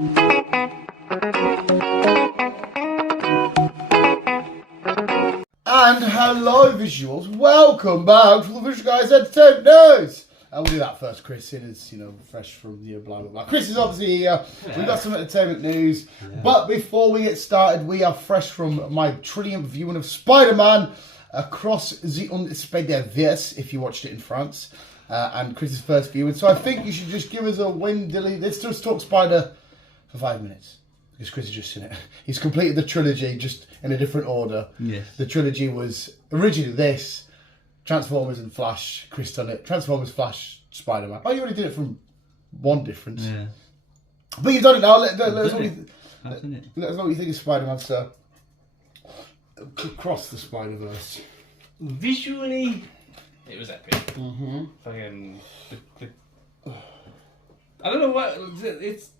And hello visuals, welcome back to the Visual Guyz Entertainment News! And we'll do that first, Chris, in as, fresh from the blah blah blah. Chris is obviously here, we've got some entertainment news. Yeah. But before we get started, we are fresh from my trillium viewing of Spider-Man across the Spider-Verse, if you watched it in France. And Chris's first viewing. So I think you should just give us a win-dilly. Let's just talk Spider for 5 minutes. Because Chris has just seen it. He's completed the trilogy just in a different order. Yes. The trilogy was originally this, Transformers and Flash. Chris done it. Transformers, Flash, Spider-Man. Oh, you already did it from one difference. Yeah. But you've done it now. Let us know what you think of Spider-Man, sir. Across the Spider-Verse. Visually, it was epic. Mm-hmm. Fucking... I don't know what... It's...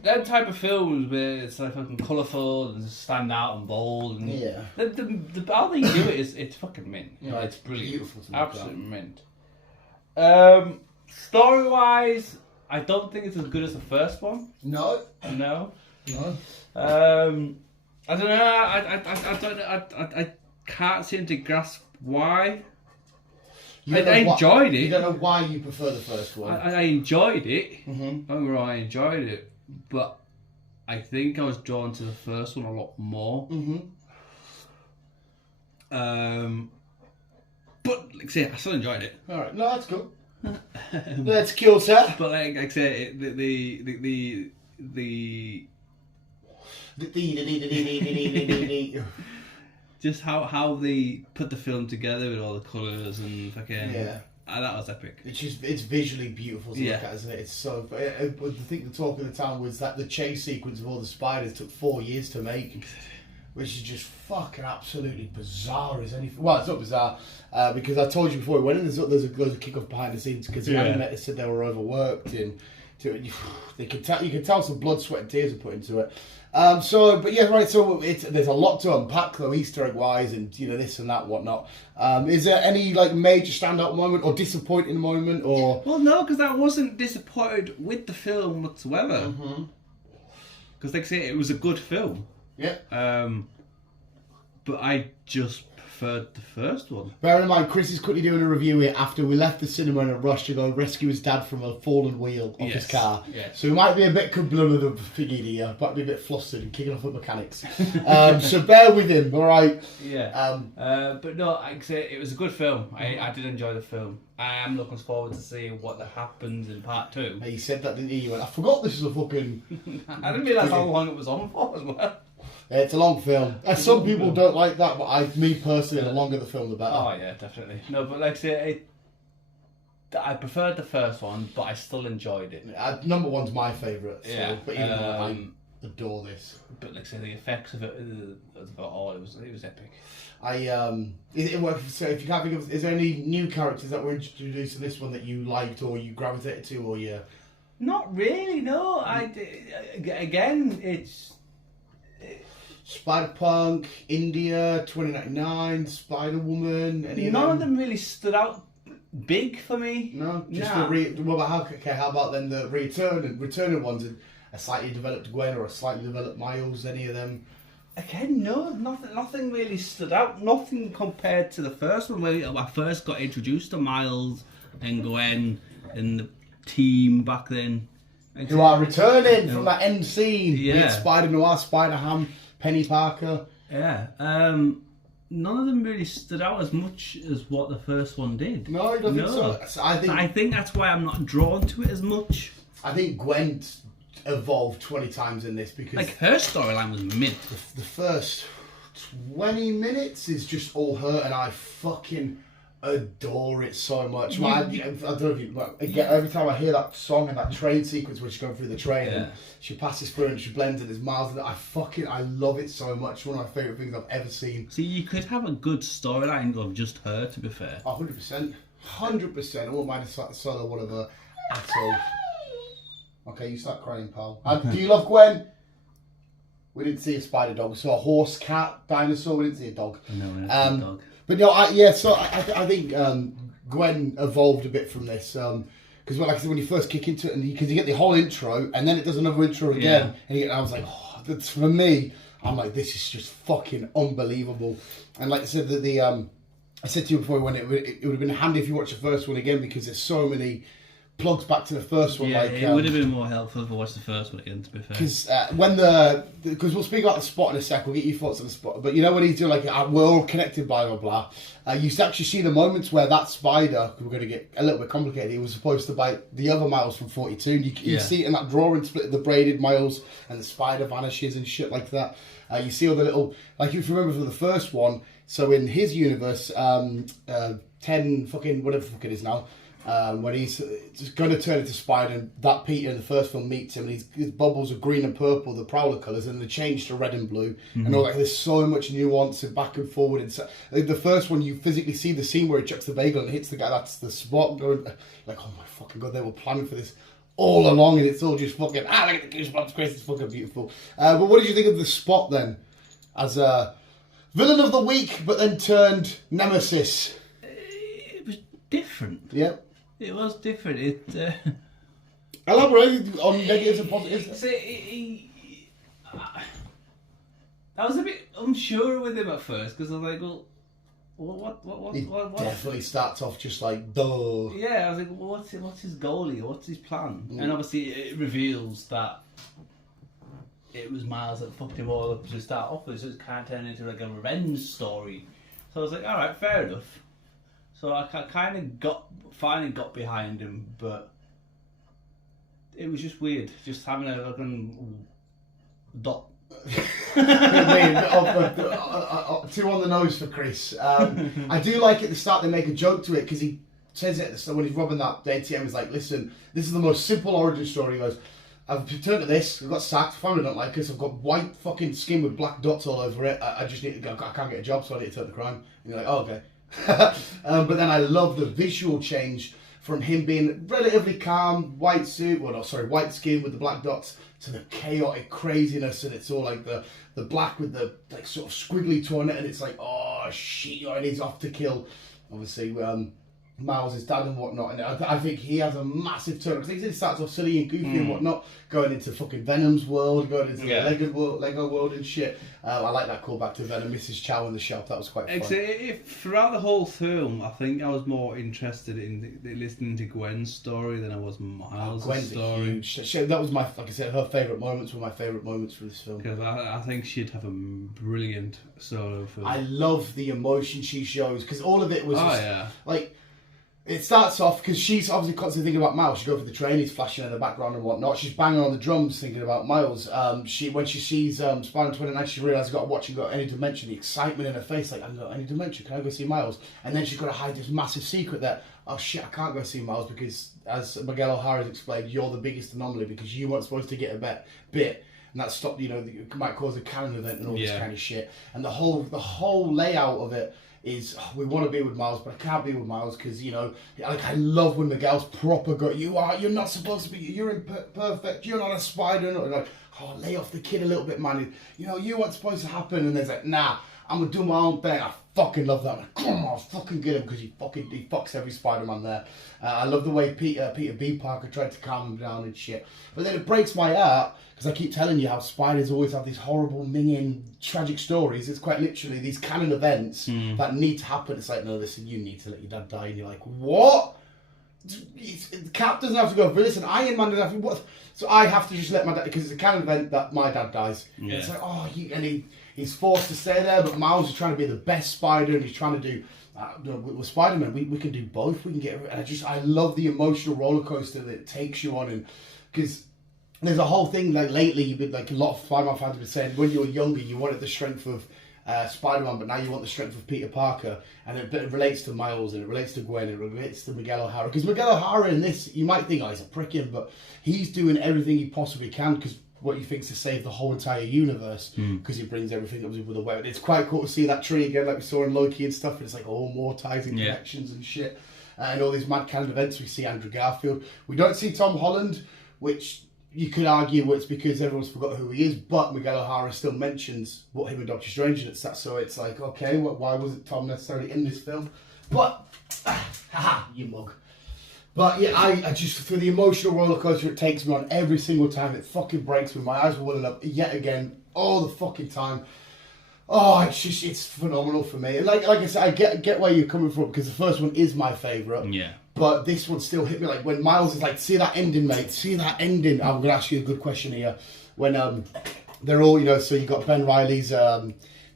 Them type of films where it's like fucking colourful and stand out and bold and yeah. The how they do it is it's fucking mint. Yeah, it's brilliant. Beautiful to absolute mint. Story wise, I don't think it's as good as the first one. No. I don't know. I can't seem to grasp why. I enjoyed it. You don't know why you prefer the first one. I enjoyed it. Mm-hmm. Don't get me wrong, I enjoyed it. But I think I was drawn to the first one a lot more. Mm-hmm. But like I say, I still enjoyed it. All right, no, that's cool. That's cool, sir. But like I say, just how they put the film together with all the colours and fucking yeah. That was epic. It's visually beautiful to look at, isn't it? It's so. I think the talk of the town was that the chase sequence of all the spiders took 4 years to make, which is just fucking absolutely bizarre as anything. Well, it's not bizarre because I told you before we went in. There's a kick-off behind the scenes because the animators said they were overworked and you can tell some blood, sweat, and tears are put into it. But yeah, right. So there's a lot to unpack though, Easter egg wise, and this and that, whatnot. Is there any like major standout moment or disappointing moment, or? Well, no, because I wasn't disappointed with the film whatsoever. Because like I say, it was a good film. Yeah. But I just preferred the first one. Bear in mind, Chris is quickly doing a review here after we left the cinema in a rush to go rescue his dad from a fallen wheel of his car. Yes. So he might be a bit kabloom of the figgy here, might be a bit flustered and kicking off at mechanics. So bear with him, all right? Yeah. But no, like I say, it was a good film. I did enjoy the film. I am looking forward to seeing what happens in part 2. He said that, didn't he? You went, I forgot this is a fucking... I didn't realise how long it was on for as well. Yeah, it's a long film. Some people don't like that, but me personally, the longer the film, the better. Oh yeah, definitely. No, but like I say, I preferred the first one, but I still enjoyed it. Number one's my favourite. So, yeah. But even though I adore this. But like I say, the effects of it, it was epic. So if you can't think of, is there any new characters that were introduced in this one that you liked or you gravitated to, or you? Not really. No. Again, it's. Spider-Punk, India, 2099, Spider-Woman. None of them really stood out big for me. No, just how about then the returning ones? A slightly developed Gwen or a slightly developed Miles? Any of them? Again, no, nothing really stood out. Nothing compared to the first one where I first got introduced to Miles and Gwen and the team back then. Who are returning from that end scene with Spider-Noir, Spider-Ham, Penny Parker. Yeah. None of them really stood out as much as what the first one did. No, I don't think so. I think that's why I'm not drawn to it as much. I think Gwen evolved 20 times in this because... Like, her storyline was mint. The first 20 minutes is just all her, and I fucking adore it so much. I don't know if you, every time I hear that song and that train sequence where she's going through the train and she passes through and she blends and there's miles of it, I love it so much. One of my favourite things I've ever seen. See, you could have a good storyline of just her, to be fair. 100%. 100%. I wouldn't mind a solo one of her at all. Okay, you start crying, pal. Do you love Gwen? We didn't see a spider dog. We saw a horse, cat, dinosaur. We didn't see a dog. No, we didn't see a dog. But no, I think Gwen evolved a bit from this. Because Because like I said, when you first kick into it, and because you get the whole intro, and then it does another intro again, and I was like, oh, that's for me. I'm like, this is just fucking unbelievable. And like I said, I said to you before when it would have been handy if you watch the first one again because there's so many plugs back to the first one. Yeah, like, it would have been more helpful if I watched the first one again, to be fair. Because we'll speak about the spot in a sec, we'll get your thoughts on the spot. But you know when he's doing like, we're all connected, blah, blah, blah. You actually see the moments where that spider, we're going to get a little bit complicated, he was supposed to bite the other Miles from 42. And you see it in that drawing split, the braided Miles, and the spider vanishes and shit like that. You see all the little, like if you remember from the first one, so in his universe, 10 fucking, whatever the fuck it is now, when he's going to turn into Spider, and that Peter in the first film meets him, and his bubbles are green and purple, the Prowler colours, and they change to red and blue, and all that. There's so much nuance and back and forward. And so, the first one, you physically see the scene where he chucks the bagel and hits the guy. That's the spot. Going like, oh my fucking god, they were planning for this all along, and it's all just fucking look at the goosebumps, Chris. It's fucking beautiful. But what did you think of the spot then, as a villain of the week, but then turned nemesis? It was different. Yeah. It was different. Elaborate on negatives and positives. I was a bit unsure with him at first because I was like, well, what? Definitely starts off just like, duh. Yeah, I was like, well, what's his goal here? What's his plan? And obviously it reveals that it was Miles that fucked him all up to start off with, so it's kind of turned into like a revenge story. So I was like, all right, fair enough. So I kind of finally got behind him, but it was just weird, just having a fucking dot. Two on the nose for Chris. I do like at the start they make a joke to it because he says it at the start when he's robbing that ATM. He's like, listen, this is the most simple origin story. He goes, I've returned to this, I've got sacked, family don't like us, I've got white fucking skin with black dots all over it, I just need to go, I can't get a job, so I need to turn the crime. And you're like, oh, okay. But then I love the visual change from him being relatively calm, white suit, white skin with the black dots, to the chaotic craziness, and it's all like the black with the like sort of squiggly tone, and it's like, oh shit, and he's off to kill, obviously, Miles' dad and whatnot. And I think he has a massive turn because he starts off silly and goofy and whatnot, going into fucking Venom's world, going into the Lego world and shit. I like that callback to Venom, Mrs. Chow on the shelf. That was quite fun. Throughout the whole film, I think I was more interested in listening to Gwen's story than I was Miles' story. That was like I said, her favourite moments were my favourite moments for this film. Because I think she'd have a brilliant solo film. I love the emotion she shows because all of it was like. It starts off because she's obviously constantly thinking about Miles. She goes for the train, he's flashing in the background and whatnot. She's banging on the drums thinking about Miles. When she sees Spider-Man 29, she realises she's got to watch and got any dimension. The excitement in her face, like, I've got any dimension, can I go see Miles? And then she's got to hide this massive secret that, oh shit, I can't go see Miles because, as Miguel O'Hara's explained, you're the biggest anomaly because you weren't supposed to get a bit. And that stopped, it might cause a canon event and all this kind of shit. And the whole layout of it is, we want to be with Miles, but I can't be with Miles because, like, I love when Miguel's proper you're not supposed to be, you're imperfect, you're not a spider, and like, oh, lay off the kid a little bit, man. You weren't supposed to happen, and there's like, nah, I'm going to do my own thing. I fucking love that. I'm like, come on, fucking get him because he fucks every Spider-Man there. I love the way Peter B. Parker tried to calm him down and shit. But then it breaks my heart because I keep telling you how spiders always have these horrible, minging, tragic stories. It's quite literally these canon events that need to happen. It's like, no, listen, you need to let your dad die. And you're like, what? Cap doesn't have to go for this, and Iron Man doesn't have to. What? So I have to just let my dad, because it's a canon event that my dad dies. Yeah. And it's like, oh, he's forced to stay there, but Miles is trying to be the best Spider, and he's trying to do. With Spider-Man, we can do both. We can get. And I love the emotional roller coaster that it takes you on, and because there's a whole thing like lately, you've been like a lot of Spider-Man fans have been saying when you were younger, you wanted the strength of Spider-Man, but now you want the strength of Peter Parker, and it relates to Miles, and it relates to Gwen, and it relates to Miguel O'Hara. Because Miguel O'Hara in this, you might think, oh, he's a pricking, but he's doing everything he possibly can because what he thinks to save the whole entire universe, because he brings everything up with a web. It's quite cool to see that tree again, like we saw in Loki and stuff. And it's like all more ties and connections and shit, and all these mad canon events. We see Andrew Garfield. We don't see Tom Holland, which you could argue it's because everyone's forgot who he is, but Miguel O'Hara still mentions what him and Doctor Strange did. So it's like, okay, why wasn't Tom necessarily in this film? But, haha, you mug. But yeah, I just, for the emotional roller coaster it takes me on every single time, it fucking breaks me. My eyes are welling up yet again, all the fucking time. Oh, it's phenomenal for me. And like I said, I get where you're coming from, because the first one is my favourite. Yeah. But this one still hit me, like when Miles is like, see that ending, mate, see that ending. I'm going to ask you a good question here. When they're all, so you got Ben Reilly's,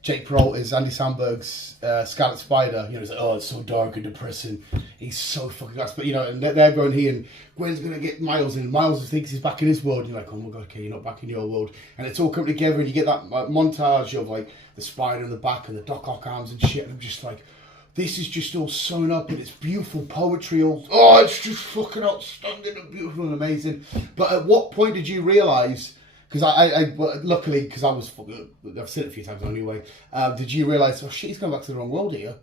Jake Peralta's, Andy Samberg's, Scarlet Spider, it's like, oh, it's so dark and depressing. He's so fucking gas. But, and they're going here, and Gwen's going to get Miles in. Miles thinks he's back in his world. And you're like, oh my God, okay, you're not back in your world. And it's all coming together, and you get that montage of, like, the spider in the back and the Doc Ock arms and shit. And I'm just like, this is just all sewn up, and it's beautiful poetry. It's just fucking outstanding and beautiful and amazing. But at what point did you realise... Because I luckily, because I've said it a few times anyway, did you realise, oh shit, he's going back to the wrong world here?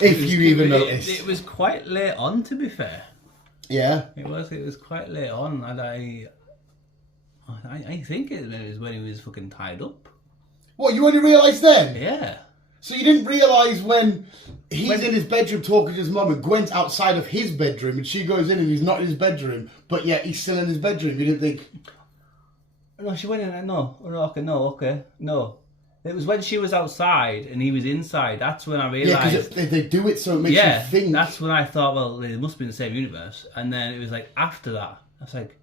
If you even noticed. It was quite late on, to be fair. Yeah? It was quite late on, and I think it was when he was fucking tied up. What, you only realised then? Yeah. So you didn't realise when he's in his bedroom talking to his mum and Gwen's outside of his bedroom and she goes in and he's not in his bedroom, but yet he's still in his bedroom. You didn't think... No, she went in and no. It was when she was outside and he was inside. That's when I realised... Yeah, because they do it so it makes you think. That's when I thought, well, they must be in the same universe. And then it was like, after that, I was like...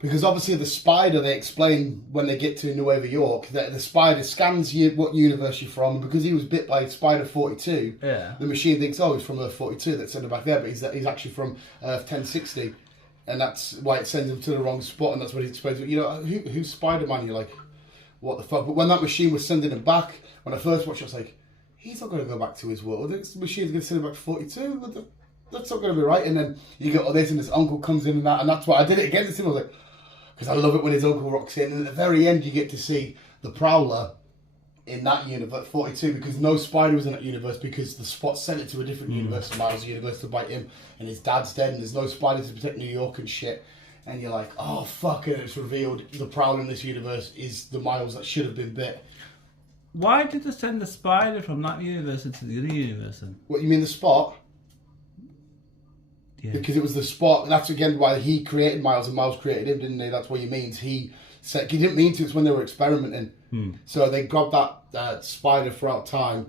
Because obviously the spider, they explain when they get to Nueva York, that the spider scans what universe you're from, and because he was bit by Spider 42, the machine thinks, oh, he's from Earth 42, that's sent him back there, but he's actually from Earth 1060, and that's why it sends him to the wrong spot, and that's what he explains. Who's Spider-Man? You're like, what the fuck? But when that machine was sending him back, when I first watched it, I was like, he's not going to go back to his world. This machine's going to send him back to 42? That's not going to be right. And then you get all this, and his uncle comes in and that's why I did it again this time. I was like... Because I love it when his uncle rocks in, and at the very end you get to see the Prowler in that universe, 42, because no spider was in that universe because the Spot sent it to a different universe, Miles' universe, to bite him, and his dad's dead, and there's no spider to protect New York and shit. And you're like, oh fuck it, it's revealed the Prowler in this universe is the Miles that should have been bit. Why did they send the spider from that universe into the other universe then? What, you mean the Spot? Yeah. Because it was the Spot. That's again why he created Miles and Miles created him, didn't he? That's what he means. He said he didn't mean to. It's when they were experimenting. So they grabbed that spider throughout time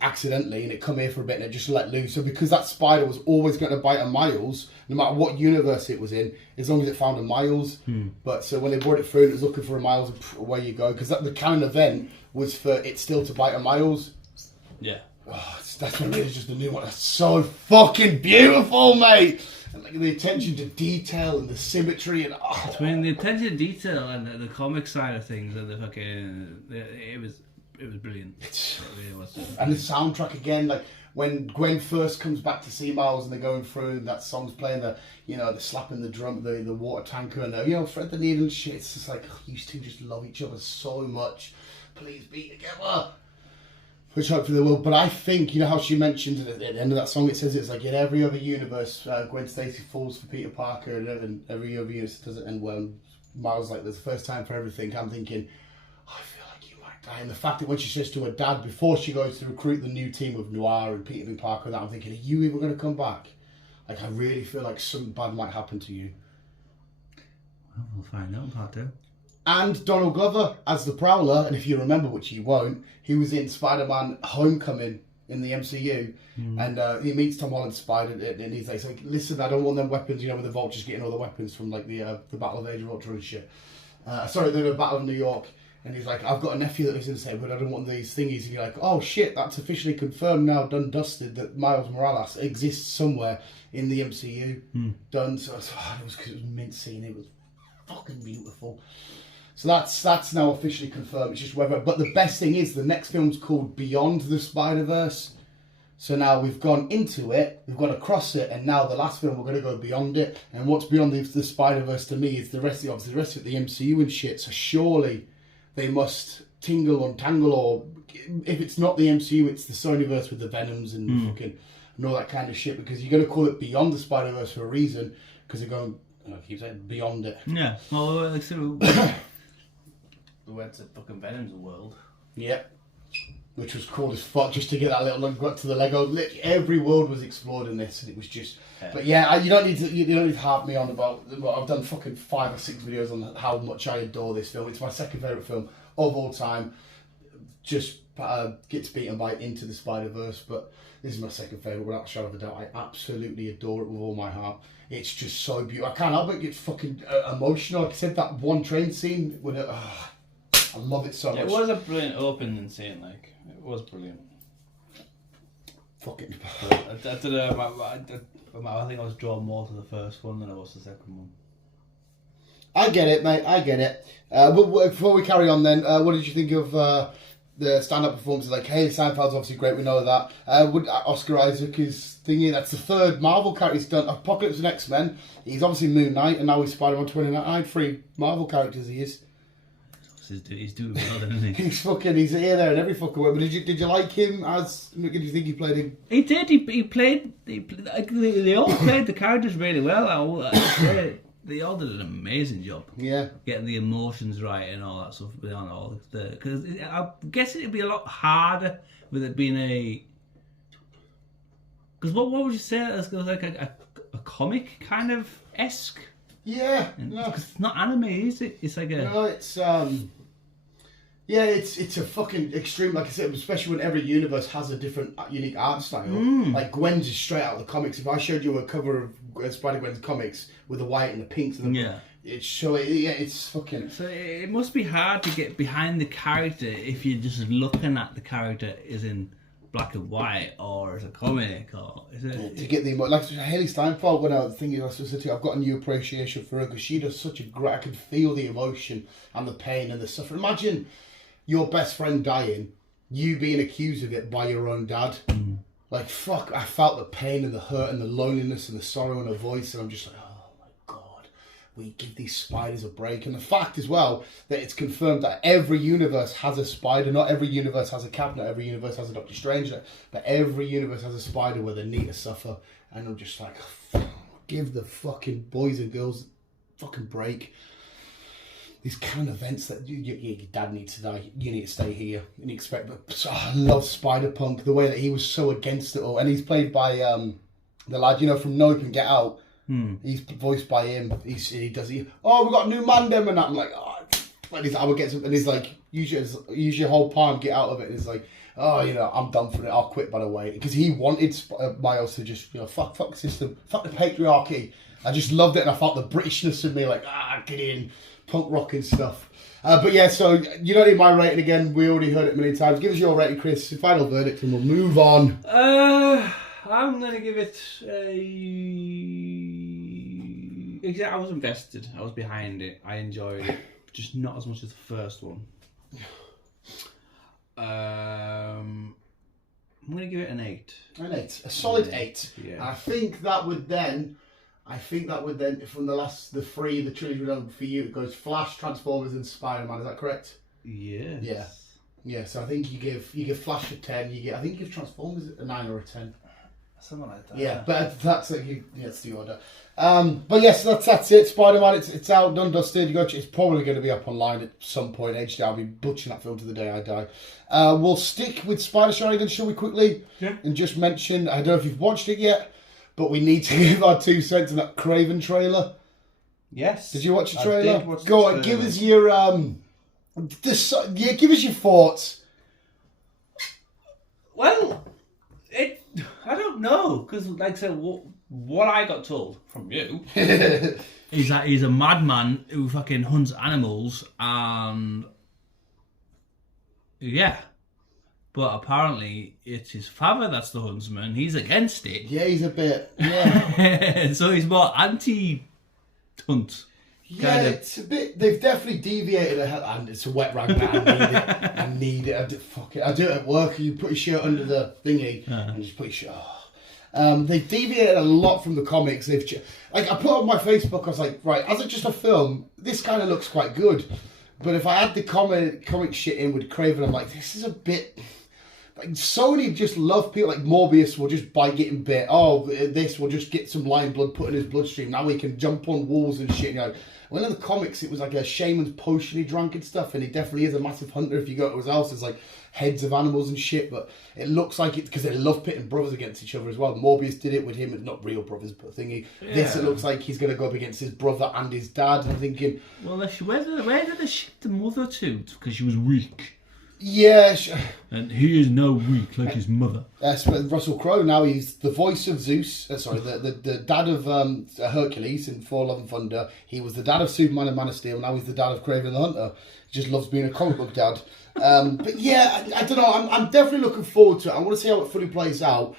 accidentally, and it come here for a bit, and it just let loose. So because that spider was always going to bite a Miles, no matter what universe it was in, as long as it found a Miles. But so when they brought it through, it was looking for a Miles. Away you go. Because the canon event was for it still to bite a Miles. Yeah. Oh, that's what it is, just a new one. That's so fucking beautiful, mate. And like the attention to detail and the symmetry and between the attention to detail and the comic side of things and the fucking it was brilliant. It really was. And the soundtrack again, like when Gwen first comes back to see Miles and they're going through and that song's playing, they're slapping the drum, the water tanker, and thread the needle and shit. It's just like you two just love each other so much. Please be together. Which hopefully they will, but I think, how she mentioned at the end of that song, it says it's like in every other universe, Gwen Stacy falls for Peter Parker, and every other universe does it, and when Miles like, there's the first time for everything, I'm thinking, I feel like you might die. And the fact that when she says to her dad, before she goes to recruit the new team of Noir and Peter Parker, and that, I'm thinking, are you even going to come back? Like, I really feel like something bad might happen to you. Well, we'll find out in part 2. And Donald Glover as the Prowler, and if you remember, which you won't, he was in Spider-Man Homecoming in the MCU, and he meets Tom Holland's Spider, and he's like, listen, I don't want them weapons, with the Vulture's getting all the weapons from like the Battle of Age of Ultron and shit. The Battle of New York, and he's like, I've got a nephew that lives in the same, but I don't want these thingies. And you're like, oh shit, that's officially confirmed now, done, dusted, that Miles Morales exists somewhere in the MCU. Done. So it was because it was mint scene, it was fucking beautiful. So that's now officially confirmed. It's just whether. But the best thing is the next film's called Beyond the Spider-Verse. So now we've gone into it, we've gone across it, and now the last film we're going to go beyond it. And what's beyond the Spider-Verse to me is the rest of the MCU and shit. So surely they must untangle, or if it's not the MCU, it's the Sonyverse with the Venoms and fucking and all that kind of shit. Because you're going to call it Beyond the Spider-Verse for a reason. Because they're going, I keep saying beyond it. Yeah. Well, like, we went to fucking Venom's world. Yeah. which was cool as fuck, just to get that little look back to the Lego. Literally every world was explored in this, and it was just. Yeah. But yeah, you don't need to harp me on about. I've done fucking 5 or 6 videos on how much I adore this film. It's my second favourite film of all time. Just gets beaten by Into the Spider-Verse, but this is my second favourite without a shadow of a doubt. I absolutely adore it with all my heart. It's just so beautiful. I can't help but get fucking emotional. Like I said, that one train scene with it. I love it so much. It was a brilliant opening scene, like it was brilliant. Fucking. I don't know. I think I was drawn more to the first one than I was the second one. I get it, mate. I get it. But before we carry on, then, what did you think of the stand-up performances? Like Haley Steinfeld's obviously great. We know that. Oscar Isaac is thingy. That's the 3rd Marvel character he's done. Apocalypse and X-Men. He's obviously Moon Knight, and now he's Spider-Man 2099. 3 Marvel characters he is. He's doing well, isn't he? He's here, there, and every fucking way. But did you like him as? Did you think he played him? He did. He played. They all played the characters really well. They all did an amazing job. Yeah, getting the emotions right and all that stuff. Because I guess it'd be a lot harder with it being a. Because what would you say? It was like a comic kind of esque. Yeah, it's not anime, is it? It's like a. No, it's Yeah, it's a fucking extreme, like I said, especially when every universe has a different, unique art style. Like Gwen's is straight out of the comics. If I showed you a cover of Spider-Gwen's comics with the white and the pinks and the it's fucking. So it must be hard to get behind the character if you're just looking at the character as in black and white or as a comic or is it to get the like Haley Steinfeld. When I was thinking, I've got a new appreciation for her because she does such a great. I can feel the emotion and the pain and the suffering. Imagine your best friend dying, you being accused of it by your own dad. Like, fuck, I felt the pain and the hurt and the loneliness and the sorrow in her voice, and I'm just like, oh my God, we give these spiders a break. And the fact as well that it's confirmed that every universe has a spider. Not every universe has a Cap, not every universe has a Doctor Strange, but every universe has a spider where they need to suffer. And I'm just like, give the fucking boys and girls a fucking break. These kind of events that your dad needs to die, you need to stay here. And you expect, but I love Spider-Punk, the way that he was so against it all. And he's played by the lad, from Nope and Get Out. He's voiced by him. He does, oh, we got a new Mandem and that. I'm like, oh, I would get some, and he's like, use your whole palm, get out of it. And he's like, oh, I'm done for it, I'll quit by the way. Because he wanted Miles to just, fuck the system, fuck the patriarchy. I just loved it, and I felt the Britishness in me, like, get in. Punk rock and stuff. But yeah, so you don't need my rating again. We already heard it a million times. Give us your rating, Chris. Your final verdict, and we'll move on. I'm going to give it I was invested. I was behind it. I enjoyed it. Just not as much as the first one. I'm going to give it an 8. An 8. A solid 8. Yeah. I think that would then, from the trilogy done for you, it goes Flash, Transformers, and Spider-Man. Is that correct? Yes. Yeah. Yeah. So I think you give Flash a 10. I think you give Transformers a 9 or a 10. Something like that. Yeah, but that's that's the order. But yes, that's it. Spider-Man, it's out, done, dusted. It's probably going to be up online at some point. HD, I'll be butchering that film to the day I die. We'll stick with Spider-Shenanigans, shall we, quickly? Yeah. And just mention, I don't know if you've watched it yet, but we need to give our 2 cents on that Craven trailer. Yes. Did you watch the trailer? I did watch Go on, give us your give us your thoughts. Well, I don't know, because like I said, what I got told from you is that he's a madman who fucking hunts animals, and yeah. But apparently it's his father that's the huntsman. He's against it. Yeah, he's a bit. Yeah. So he's more anti-hunt. Yeah, it's a bit. They've definitely deviated. And it's a wet rag now. I need it. Fuck it. I do it at work. You put your shirt under the thingy and just put your shirt. They've deviated a lot from the comics. I put on my Facebook. I was like, right, as it's just a film, this kind of looks quite good. But if I had the comic shit in with Craven, I'm like, this is a bit. Like, Sony just love people. Like Morbius will just by getting bit. Oh, this will just get some lion blood put in his bloodstream. Now he can jump on walls and shit. You know, when in the comics it was like a shaman's potion he drank and stuff, and he definitely is a massive hunter. If you go to his house, there's like heads of animals and shit. But it looks like it because they love pitting brothers against each other as well. Morbius did it with him, not real brothers, but thingy. Yeah. This it looks like he's going to go up against his brother and his dad. And I'm thinking, well, where did they ship the mother to? Because she was weak. Yeah. And he is now weak like his mother. Russell Crowe, now he's the voice of Zeus. The dad of Hercules in Thor: Love and Thunder. He was the dad of Superman and Man of Steel. Now he's the dad of Kraven the Hunter. He just loves being a comic book dad. But yeah, I don't know. I'm definitely looking forward to it. I want to see how it fully plays out.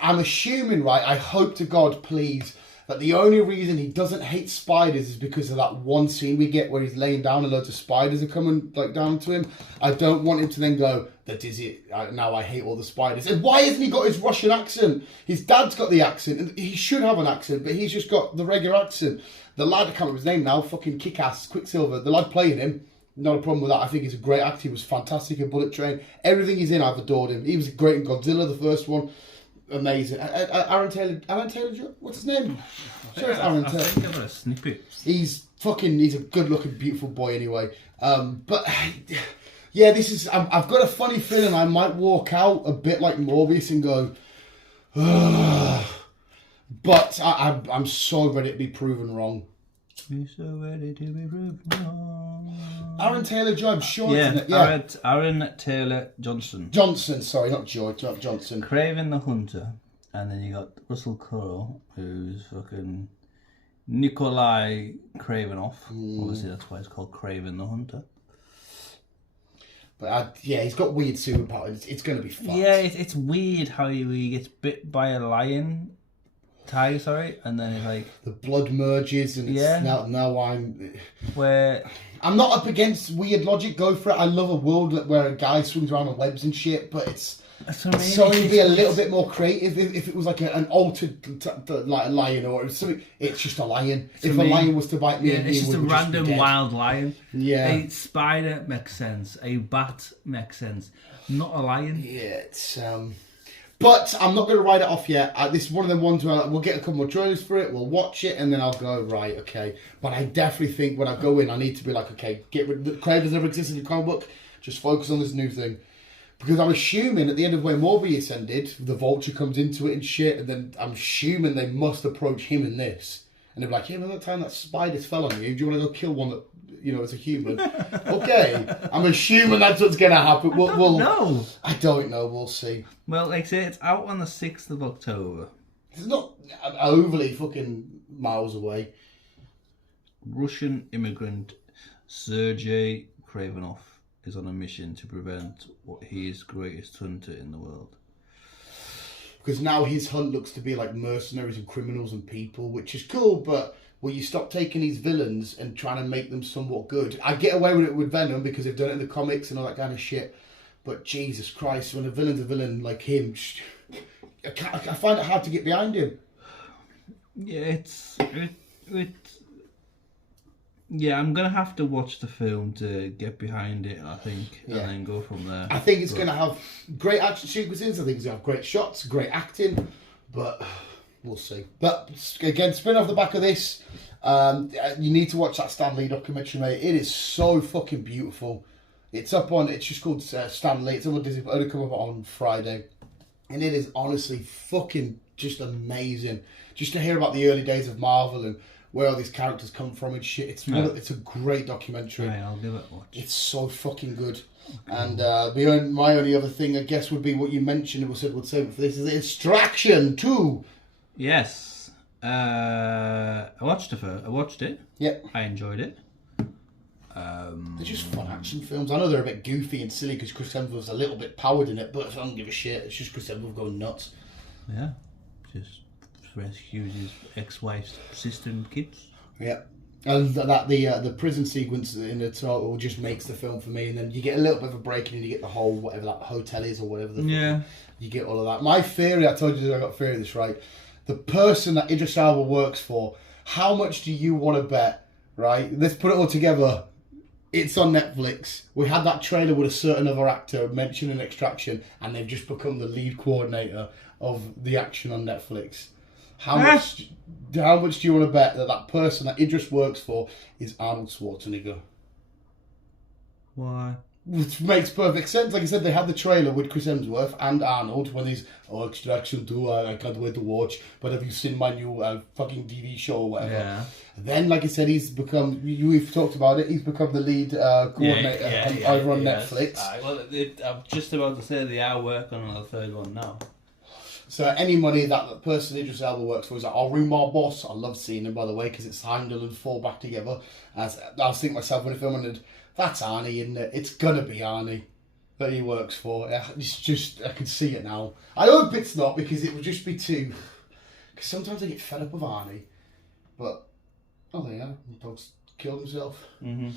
I'm assuming, right, I hope to God, please, that the only reason he doesn't hate spiders is because of that one scene we get where he's laying down and loads of spiders are coming like down to him. I don't want him to then go, that is it, now I hate all the spiders. And why hasn't he got his Russian accent? His dad's got the accent, and he should have an accent, but he's just got the regular accent. The lad, I can't remember his name now, fucking Kick-Ass, Quicksilver, the lad playing him, not a problem with that. I think he's a great actor. He was fantastic in Bullet Train. Everything he's in, I've adored him. He was great in Godzilla, the first one. Amazing. Aaron Taylor, what's his name? Sure, it's Aaron Taylor. I think I've got a snippet. He's a good-looking, beautiful boy anyway. But yeah, this is. I've got a funny feeling I might walk out a bit like Morbius and go, ugh. But I'm so ready to be proven wrong. You're so ready to be proven wrong. Aaron Taylor-Joy, I'm sure, isn't it? Yeah. Aaron Taylor-Johnson. Johnson, sorry, not Joy, not Johnson. Kraven the Hunter, and then you got Russell Crowe, who's fucking Nikolai Kravinoff. Obviously, that's why it's called Kraven the Hunter. But yeah, he's got weird superpowers. It's going to be fun. Yeah, it's weird how he gets bit by a tiger, sorry, and then it's like the blood merges, and it's now I'm not up against weird logic. Go for it. I love a world where a guy swings around on webs and shit, but it's so it'd be a little bit more creative if it was like an altered like a lion or something. It's just a lion. If a lion was to bite me, it's just a random wild lion. Yeah, a spider makes sense. A bat makes sense. Not a lion. Yeah, it's But I'm not going to write it off yet. This is one of them ones where we'll get a couple more trailers for it, we'll watch it, and then I'll go, right, okay. But I definitely think when I go in, I need to be like, okay, get rid of the Kraven's never existed in the comic book, just focus on this new thing. Because I'm assuming at the end of where Morbius ended, the Vulture comes into it and shit, and then I'm assuming they must approach him in this. And they're like, yeah, remember that time that spiders fell on you? Do you want to go kill one that, you know, as a human? Okay, I'm assuming that's what's going to happen. I don't know. I don't know, we'll see. Well, like I say, it's out on the 6th of October. It's not overly fucking miles away. Russian immigrant Sergei Kravinoff is on a mission to prevent what he is greatest hunter in the world. Because now his hunt looks to be like mercenaries and criminals and people, which is cool, but will you stop taking these villains and trying to make them somewhat good? I get away with it with Venom because they've done it in the comics and all that kind of shit. But Jesus Christ, when a villain's a villain like him, I find it hard to get behind him. Yeah, yeah, I'm going to have to watch the film to get behind it, I think, and then go from there. I think it's going to have great action sequences. I think it's going to have great shots, great acting, but we'll see. But again, spin off the back of this, you need to watch that Stan Lee documentary, mate. It is so fucking beautiful. It's just called Stan Lee. It's on Disney, but it'll come up on Friday. And it is honestly fucking just amazing. Just to hear about the early days of Marvel and where all these characters come from and shit. It's a great documentary. Right, I'll give it a watch. It's so fucking good. Okay. And my only other thing, I guess, would be what you mentioned, and we said we'll save it for this, is Extraction 2. Yes. I watched it. Yep. I enjoyed it. They're just fun action films. I know they're a bit goofy and silly because Chris Hemsworth's a little bit powered in it, but I don't give a shit. It's just Chris Hemsworth going nuts. Yeah. Just rescues his ex-wife's sister and kids. Yeah. And the prison sequence in the total just makes the film for me. And then you get a little bit of a break and you get the whole, whatever that hotel is or whatever. You get all of that. My theory, I told you I got theory of this, right? The person that Idris Elba works for, how much do you want to bet, right? Let's put it all together. It's on Netflix. We had that trailer with a certain other actor mentioning Extraction, and they've just become the lead coordinator of the action on Netflix. How much do you want to bet that person that Idris works for is Arnold Schwarzenegger? Why? Which makes perfect sense. Like I said, they had the trailer with Chris Hemsworth and Arnold when he's, Extraction 2, I can't wait to watch, but have you seen my new fucking TV show or whatever? Yeah. Then, like I said, we've talked about it, he's become the lead coordinator over on Netflix. Well, I'm just about to say they are working on a third one now. So any money that the person Idris Elba works for is like, I'll room our boss. I love seeing him, by the way, because it's Heimdall and fall back together. I was thinking myself when I filmed it, that's Arnie, isn't it? It's gonna be Arnie that he works for. It's just, I can see it now. I hope it's not, because it would just be too... Because sometimes I get fed up of Arnie. But, oh yeah, the dog's killed himself. Mm-hmm.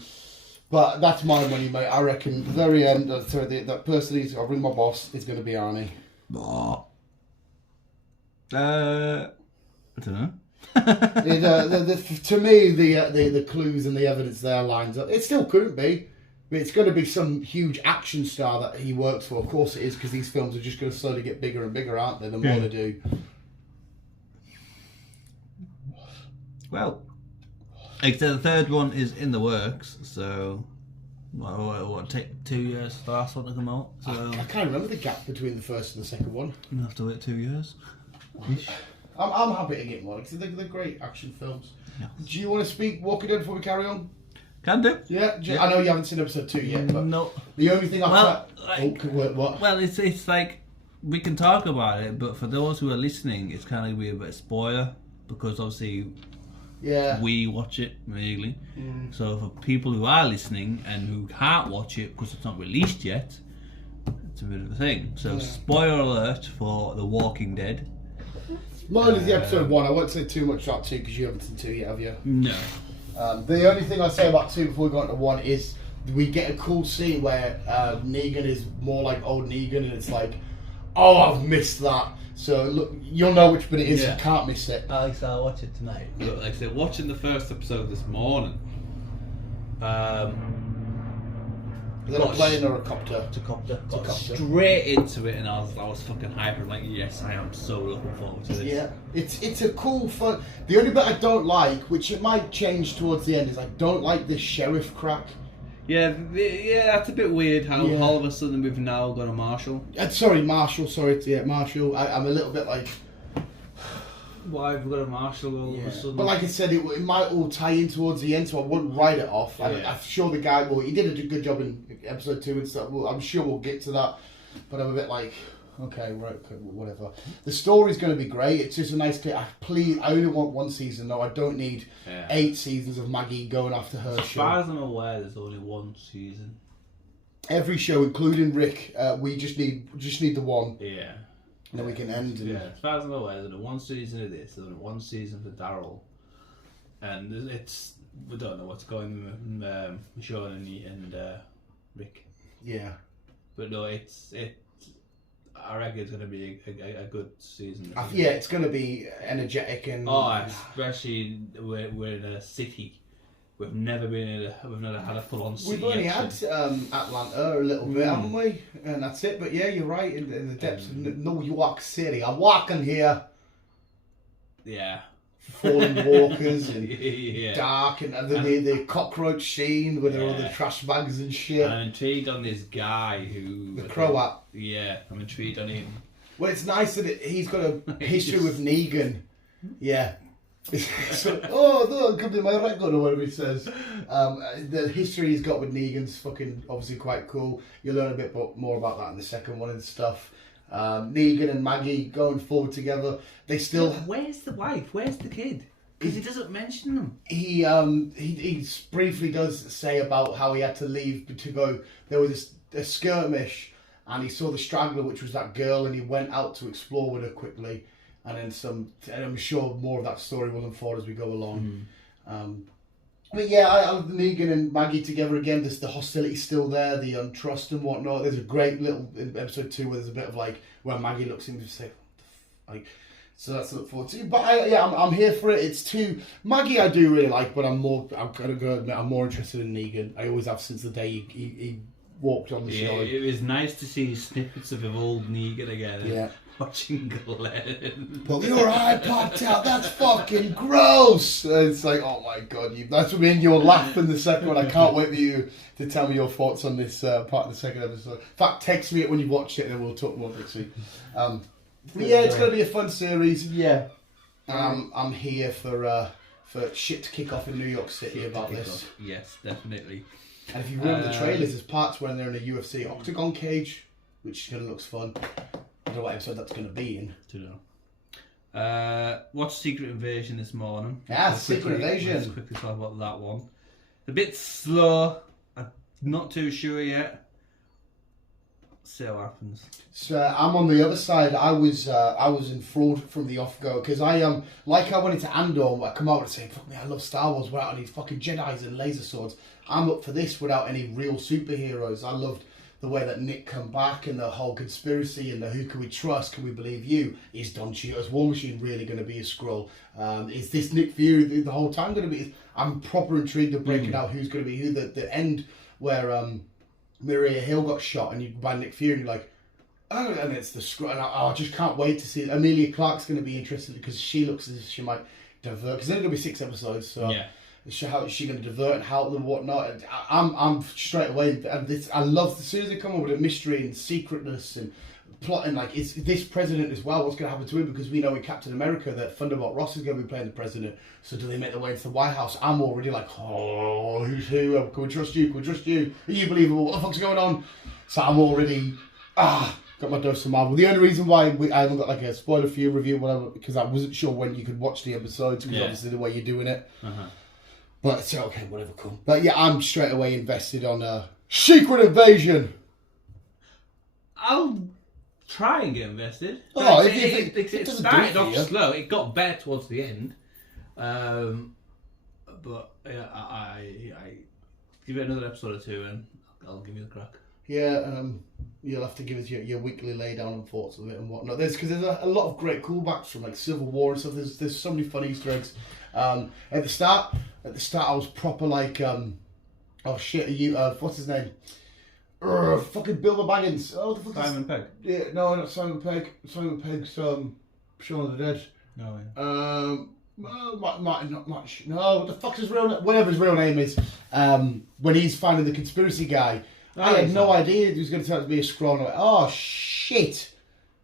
But that's my money, mate. I reckon the very end, that person who's I'll ring my boss is going to be Arnie. I don't know. To me, the clues and the evidence there lines up. It still couldn't be. It's going to be some huge action star that he works for. Of course it is, because these films are just going to slowly get bigger and bigger, aren't they? The more they do. Well, like I said, the third one is in the works, so what take 2 years for the last one to come out? So I can't remember the gap between the first and the second one. we'll have to wait 2 years. I'm happy to get one, because they're great action films. Yes. Do you want to speak Walking Dead before we carry on? Can do. Yeah, I know you haven't seen episode 2 yet, but no. The only thing Well, what? Well, it's like we can talk about it, but for those who are listening, it's kind of be a bit of spoiler because obviously, we watch it mainly. So for people who are listening and who can't watch it because it's not released yet, it's a bit of a thing. So spoiler alert for The Walking Dead. Mine is the episode 1. I won't say too much about 2 because you haven't seen 2 yet, have you? No. The only thing I'll say about 2 before we go on to 1 is we get a cool scene where Negan is more like old Negan, and it's like, oh, I've missed that. So look, you'll know which bit it is. You can't miss it. Alex, I'll watch it tonight. Look, like I said, watching the first episode this morning. Is that a plane or a copter? It's a copter. Got straight into it, and I was fucking hyper. I'm like, yes, I am so looking forward to this. Yeah, it's a cool fun. The only bit I don't like, which it might change towards the end, is I don't like this sheriff crack. Yeah, that's a bit weird. How all of a sudden we've now got a marshal. Marshal. Marshal. I'm a little bit like, why have we got a marshal all of a sudden? But like I said, it might all tie in towards the end, so I wouldn't write it off. I'm sure the guy he did a good job in episode 2 and stuff. I'm sure we'll get to that, but I'm a bit like, okay, right, whatever. The story's going to be great. It's just a nice clip. I only want 1 season, though. I don't need 8 seasons of Maggie going after her show. As far as I'm aware, there's only 1 season. Every show, including Rick, we just need the 1. Yeah. And then we can end. As far as I'm aware, there's only 1 season of this. There's only 1 season for Daryl, and we don't know what's going with Michonne and Rick. Yeah. But no, I reckon it's going to be a good season. It's going to be energetic and. Oh, especially we're in a city. We've never had a full on city. We've only had Atlanta a little bit, haven't we? And that's it. But yeah, you're right. In the depths of New York City, I'm walking here. Yeah. Fallen walkers and dark and the cockroach scene with all the trash bags and shit. I'm intrigued on this guy the Croat. Yeah, I'm intrigued on him. Well, it's nice that he's got a history with Negan. Yeah. So, no, come to my record or whatever he says. The history he's got with Negan's fucking obviously quite cool. You'll learn a bit more about that in the second one and stuff. Negan and Maggie going forward together. They still. Where's the wife? Where's the kid? Because he doesn't mention them. He briefly does say about how he had to leave to go. There was a skirmish, and he saw the straggler, which was that girl, and he went out to explore with her quickly. And then and I'm sure more of that story will unfold as we go along. But yeah, I love Negan and Maggie together again. There's the hostility still there, the untrust and whatnot. There's a great little in episode 2 where there's a bit of like where Maggie looks at him and say, like, So that's to look forward to. But I'm here for it. It's too Maggie. I do really like, but I'm gonna admit I'm more interested in Negan. I always have since the day he walked on the show. It was nice to see snippets of old Negan again. Yeah. Watching Glenn. Pull your iPod out. That's fucking gross. And it's like, oh my god, that's what I mean. You're laughing the second one. I can't wait for you to tell me your thoughts on this part of the second episode. In fact, text me it when you've watched it, and then we'll talk more next week. Yeah, it's going to be a fun series. Yeah. I'm here for shit to kick off in New York City about this. Yes, definitely. And if you remember the trailers, there's parts when they're in a UFC octagon cage, which kind of looks fun. I don't know what episode that's going to be in. Don't know. Watched Secret Invasion this morning. Yeah, Secret Invasion. Let's quickly talk about that one. A bit slow. I'm not too sure yet. See what happens. So I'm on the other side. I was enthralled from the off go because I like I went into Andor. I come out and say, "Fuck me, I love Star Wars without any fucking Jedi's and laser swords." I'm up for this without any real superheroes. I loved the way that Nick come back and the whole conspiracy and the who can we trust, can we believe you? Is Don Cheadle's War Machine really going to be a Skrull? Is this Nick Fury the whole time going to be? I'm proper intrigued of breaking out who's going to be who. The end where Maria Hill got shot and you by Nick Fury, and you're like, oh, and it's the Skrull. And I just can't wait to see it. Amelia Clark's going to be interested because she looks as if she might divert. Because there's going to be 6 episodes, so. Yeah. How is she going to divert and help them, whatnot? And I'm straight away. And this, I love as soon as they come up with a mystery and secretness and plotting. Like, is this president as well? What's going to happen to him? Because we know in Captain America that Thunderbolt Ross is going to be playing the president. So do they make their way into the White House? I'm already like, oh, who's who? Can we trust you? Can we trust you? Are you believable? What the fuck's going on? So I'm already got my dose of Marvel. The only reason why I haven't got like a spoiler for you review, whatever, because I wasn't sure when you could watch the episodes because obviously the way you're doing it. But it's okay, whatever, cool. But yeah, I'm straight away invested on Secret Invasion. I'll try and get invested. Oh, it started off slow. It got better towards the end. But yeah, I give it another episode or two and I'll give you the crack. Yeah, you'll have to give us your weekly laydown and thoughts of it and whatnot. There's a lot of great callbacks from like Civil War and stuff. There's so many funny Easter eggs. At the start I was proper like, oh shit, are you, what's his name? Fucking Bilbo Baggins. Oh, the fuck Simon Pegg? Yeah, no, not Simon Pegg. Simon Pegg's Shaun of the Dead. No, yeah. Martin, no, what the fuck's his real name? Whatever his real name is. When he's finding the conspiracy guy, I had no idea he was going to turn out to be a Skrull. And I went, oh shit.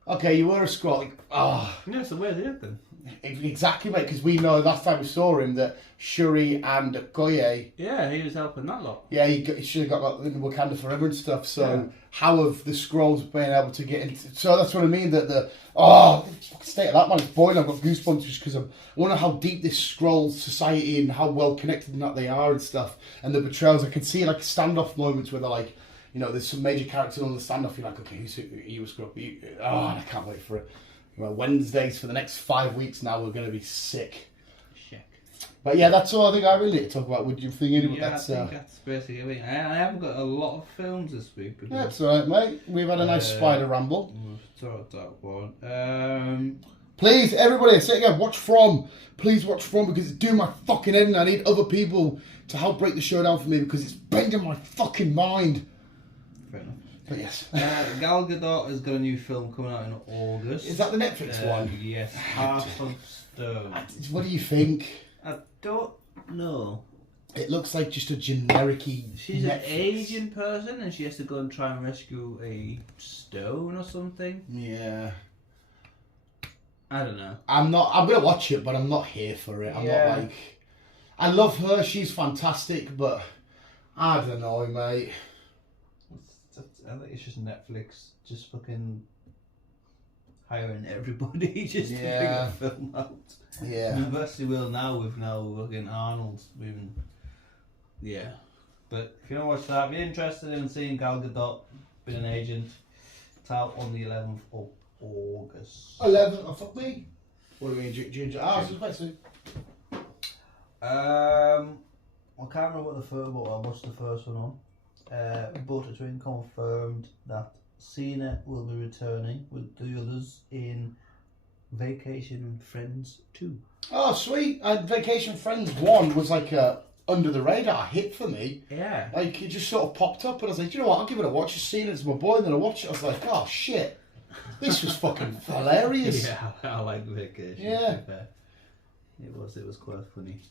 Okay, you were a Skrull. Like, yeah, so where's it then? Exactly, mate, because we know last time we saw him that Shuri and Okoye... Yeah, he was helping that lot. Yeah, he should have got in Wakanda Forever and stuff, so how have the Skrulls been able to get into... So that's what I mean, that the... Oh, fucking state of that, man, it's boiling. I've got goosebumps just because I wonder how deep this Skrull society and how well connected and that they are and stuff, and the betrayals. I can see like standoff moments where they're like, you know, there's some major characters on the standoff, you're like, okay, you a Skrull? I can't wait for it. Well, Wednesdays for the next 5 weeks now, we're going to be sick. But yeah, that's all I think I really need to talk about. Would you think anyway? Yeah, I think that's basically it. I haven't got a lot of films this week. Yeah, that's alright, mate. We've had a nice spider ramble. We've talked that one. Please, everybody, say it again, watch From. Please watch From because it's doing my fucking head and I need other people to help break the show down for me because it's bending my fucking mind. Fair enough. But yes. Gal Gadot has got a new film coming out in August. Is that the Netflix one? Yes, Heart of Stone. What do you think? I don't know. It looks like just a generic-y She's Netflix. an Asian person and she has to go and try and rescue a stone or something. Yeah. I don't know. I'm going to watch it, but I'm not here for it. I'm not like... I love her, she's fantastic, but I don't know, mate. I think it's just Netflix just fucking hiring everybody just to bring a film out. Yeah. University will now with fucking Arnold moving. Yeah. But if you don't watch that, if you're interested in seeing Gal Gadot being an agent, it's out on the 11th of August. 11th? Oh, fuck me. What do you mean, Ginger? I was expecting. I can't remember what the first one. I watched the first one on. But it's been confirmed that Cena will be returning with the others in Vacation Friends 2. Oh, sweet. Vacation Friends 1 was like a under the radar hit for me. Yeah. Like, it just sort of popped up, and I was like, you know what, I'll give it a watch. I've seen it as my boy, and then I watched it. I was like, oh, shit. This was fucking hilarious. Yeah, I like Vacation. Yeah. It was quite funny.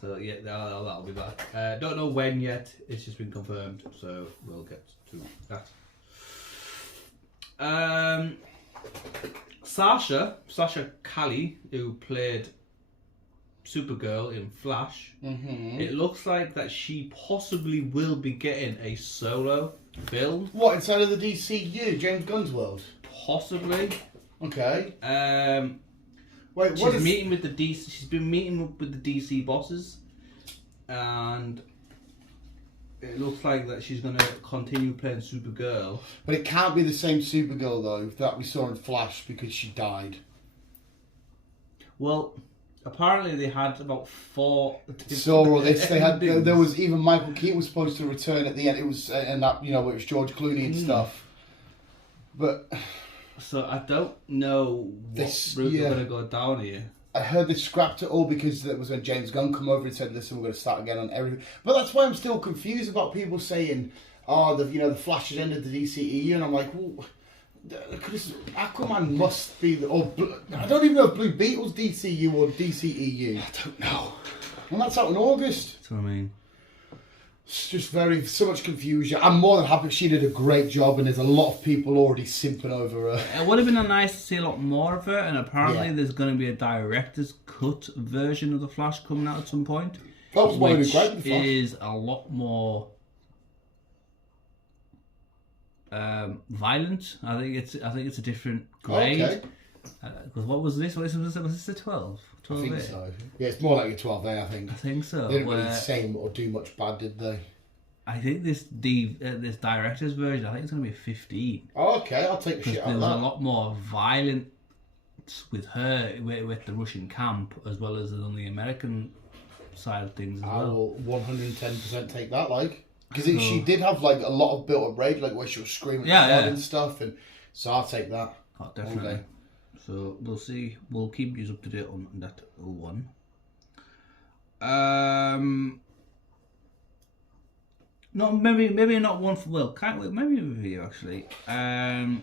So, yeah, that'll be back. Don't know when yet. It's just been confirmed, so we'll get to that. Sasha Cali, who played Supergirl in Flash, it looks like that she possibly will be getting a solo film. What, inside of the DCU, James Gunn's world? Possibly. Okay. Wait, she's meeting with the DC. She's been meeting with the DC bosses, and it looks like that she's going to continue playing Supergirl. But it can't be the same Supergirl though that we saw in Flash because she died. Well, apparently they had about 4. So all this they had. There was even Michael Keaton was supposed to return at the end. It was and that it was George Clooney and stuff. But so I don't know what route they're going to go down here. I heard they scrapped it all because it was when James Gunn come over and said, "Listen, we're going to start again on everything." But that's why I'm still confused about people saying, "Oh, the Flash has ended the DCEU," and I'm like, "Well, Aquaman must be I don't even know if Blue Beetle's DCU or DCEU. I don't know." And that's out in August. That's what I mean. It's just so much confusion. I'm more than happy she did a great job, and there's a lot of people already simping over her. It would have been nice to see a lot more of her, and apparently there's going to be a director's cut version of the Flash coming out at some point. That was which great. The Flash is a lot more violent. I think it's a different grade. Okay. Because what was this? Was this a 12? I think so. Yeah, it's more like a 12A, I think. I think so. They didn't really say or do much bad, did they? I think this director's version, I think it's going to be a 15. Oh, okay, I'll take the shit out of that. There's a lot more violence with her, with the Russian camp, as well as on the American side of things as well. I will 110% take that, like. Because she did have, like, a lot of built-up rage, like, where she was screaming and stuff, and so I'll take that. Oh, definitely. So we'll see. We'll keep you up to date on that one. Maybe not one for maybe a review actually. Hideo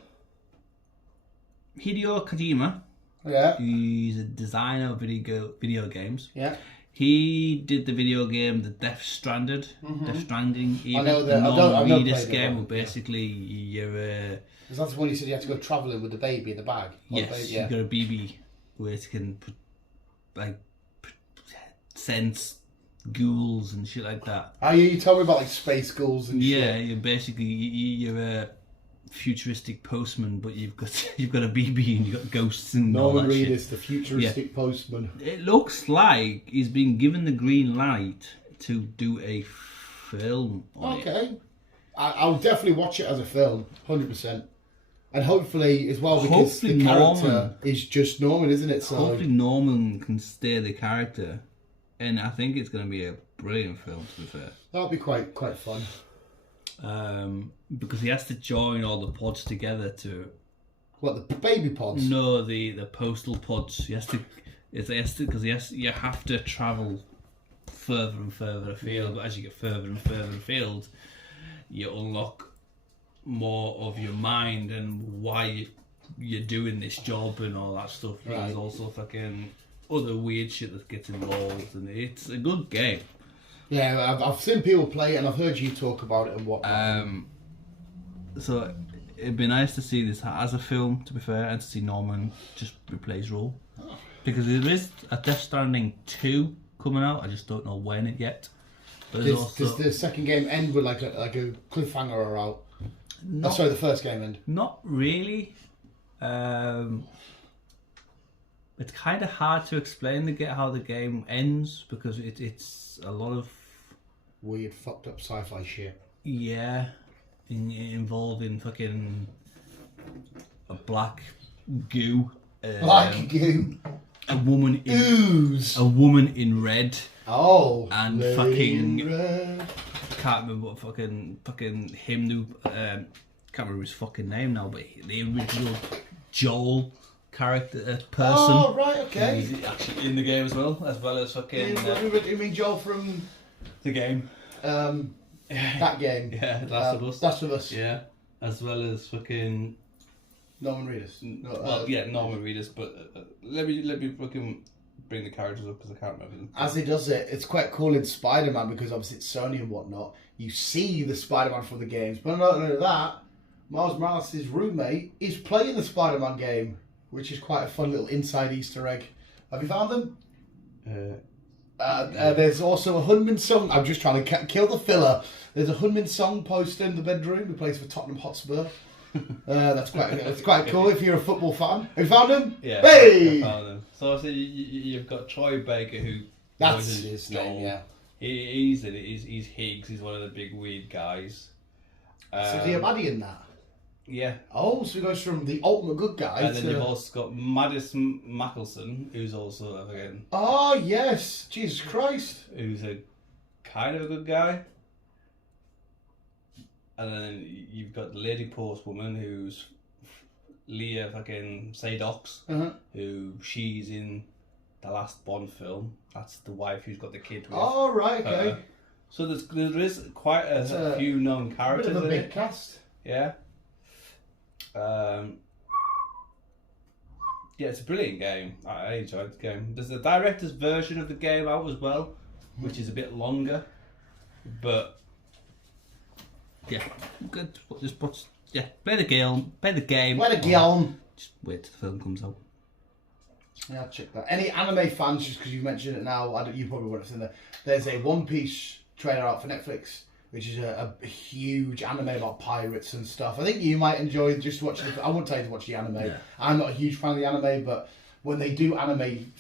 Kojima. Yeah. He's a designer of video games. Yeah. He did the video game, the Death Stranding. Even I know that. I know this game where basically you're. Is that the one you said you had to go travelling with the baby in the bag? Yes, you've got a BB where it can sense ghouls and shit like that. Oh, yeah, you told me about like space ghouls and shit. Yeah, you're a futuristic postman, but you've got a BB and you've got ghosts and all that shit. Reedus, the futuristic postman. It looks like he's been given the green light to do a film on it. I'll definitely watch it as a film, 100%. And hopefully as well, because the character is just Norman, isn't it? So hopefully Norman can stay the character, and I think it's going to be a brilliant film. To be fair, that'll be quite fun. Because he has to join all the pods together to. What, the baby pods? No, the postal pods. You have to travel further and further afield. But as you get further and further afield, you unlock more of your mind and why you're doing this job and all that stuff. Right. There's also fucking other weird shit that gets involved, and it's a good game. Yeah, I've seen people play it and I've heard you talk about it and whatnot. So it'd be nice to see this as a film, to be fair, and to see Norman just replay his role. Because there is a Death Stranding 2 coming out, I just don't know when it yet. But does the second game end with like a cliffhanger or out? Sorry, the first game end. Not really. It's kind of hard to explain how the game ends because it's a lot of weird, fucked up sci-fi shit. Yeah, involving fucking a black goo. Black goo. A woman in ooze. A woman in red. Oh. And fucking red. Can't remember what fucking him who can't remember his fucking name now, but the original Joel character person. Oh, right, okay. He's actually in the game as well as fucking. You mean Joel from the game? That game. Yeah, Last of Us. Last of Us. Yeah, as well as fucking Norman Reedus. Norman Reedus. But let me fucking bring the characters up because I can't remember them. As he does it, it's quite cool in Spider-Man because obviously it's Sony and whatnot. You see the Spider-Man from the games, but not only that, Miles Morales' roommate is playing the Spider-Man game, which is quite a fun little inside Easter egg. Have you found them? There's also a Hunman song. I'm just trying to kill the filler. There's a Hunman song poster in the bedroom. He plays for Tottenham Hotspur. That's quite cool if you're a football fan. Have you found him? Yeah. Hey! I found them. So obviously you've got Troy Baker who. That's his name. Yeah. He's Higgs. He's one of the big weird guys. So is he a baddie in that? Yeah. Oh, so he goes from the ultimate good guy and then you've also got Madison Mickelson, who's also again. Oh yes, Jesus Christ. Who's a kind of a good guy. And then you've got the Lady Post woman, who's Leah fucking Sadox, who she's in the last Bond film. That's the wife who's got the kid with. Oh right, okay. So there is quite a few known characters. A bit of a in big it. cast. Yeah. Yeah, it's a brilliant game. I enjoyed the game. There's a director's version of the game out as well, which is a bit longer, but yeah, good. Just watch. Yeah, play the game. Play the game. Play the game. Just wait till the film comes out. Yeah, I'll check that. Any anime fans? Just because you mentioned it now, you probably won't have seen that. There's a One Piece trailer out for Netflix, which is a huge anime about pirates and stuff. I think you might enjoy just watching it. I won't tell you to watch the anime. Yeah. I'm not a huge fan of the anime, but when they do anime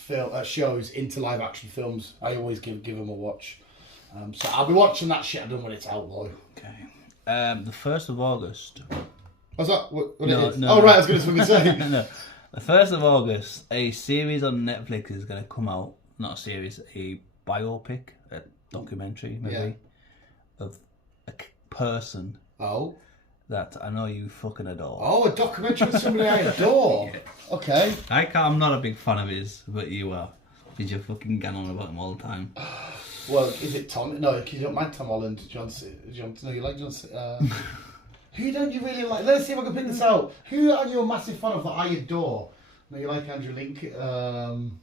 shows into live action films, I always give them a watch. So I'll be watching that shit. I don't know when it's out though. Okay. The 1st of August. What's that? What no, it is? No, oh right, I was going to say. No. The 1st of August, a series on Netflix is going to come out. Not a series, a biopic, a documentary maybe, of a person. Oh. That I know you fucking adore. Oh, a documentary with somebody I adore. Yeah. Okay. I'm not a big fan of his, but you are. Because you're fucking getting on about him all the time. Well, is it Tom? No, you don't mind Tom Holland. John. No, you like John. Who don't you really like? Let's see if I can pick this out. Who are you a massive fan of that I adore? No, you like Andrew Lincoln. I'm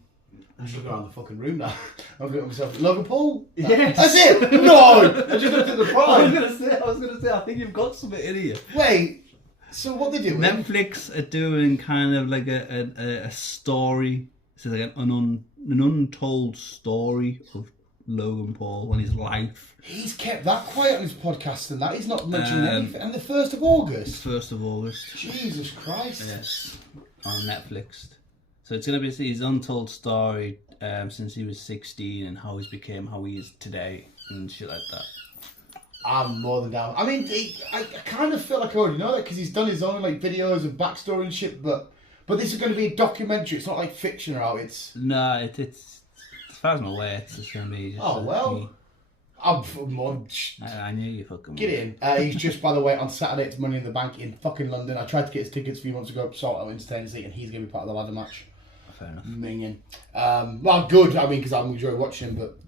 just looking around the fucking room now. I'm looking at myself. Logan Paul? Yes. That's it! No! I just looked at the prime. I was gonna say, I think you've got something in here. Wait, so what they do? Netflix are doing kind of like a story. It's like an untold story of Logan Paul and his life. He's kept that quiet on his podcast and that. He's not mentioned anything. And the 1st of August? 1st of August. Jesus Christ. Yes. On Netflix. So it's going to be his untold story since he was 16 and how he became how he is today and shit like that. I'm more than down. I mean, I kind of feel like I already know that because he's done his own like videos and backstory and shit, but this is going to be a documentary. It's not like fiction or out. It's... No, it's as far as I'm aware, it's just going to be... Just I'm more... I knew you fucking... Get in. He's just, by the way, on Saturday, it's Money in the Bank in fucking London. I tried to get his tickets a few months ago, sort out entertaining seat, and he's going to be part of the ladder match. Fair enough. Minging. Well, good, I mean, because I enjoy watching him, but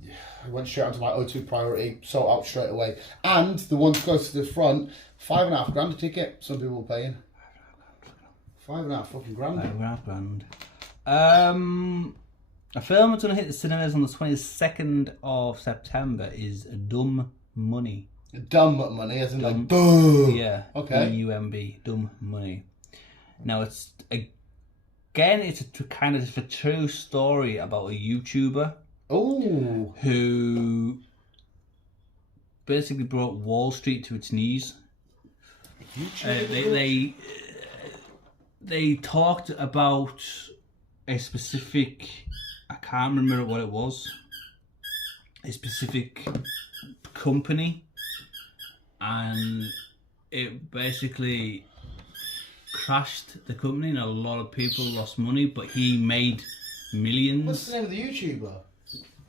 I went straight onto my O2 priority, sold out straight away. And the ones close to the front, $5,500 a ticket, some people were paying. $5,500 fucking grand. $5,500. A film that's going to hit the cinemas on the 22nd of September is Dumb Money. Dumb Money, as in like, duh. Yeah. Okay. D-U-M-B, Dumb Money. Now, it's a kind of a true story about a YouTuber. Oh. Who basically brought Wall Street to its knees. They talked about a specific... I can't remember what it was. A specific company, and it basically crashed the company, and a lot of people lost money. But he made millions. What's the name of the YouTuber?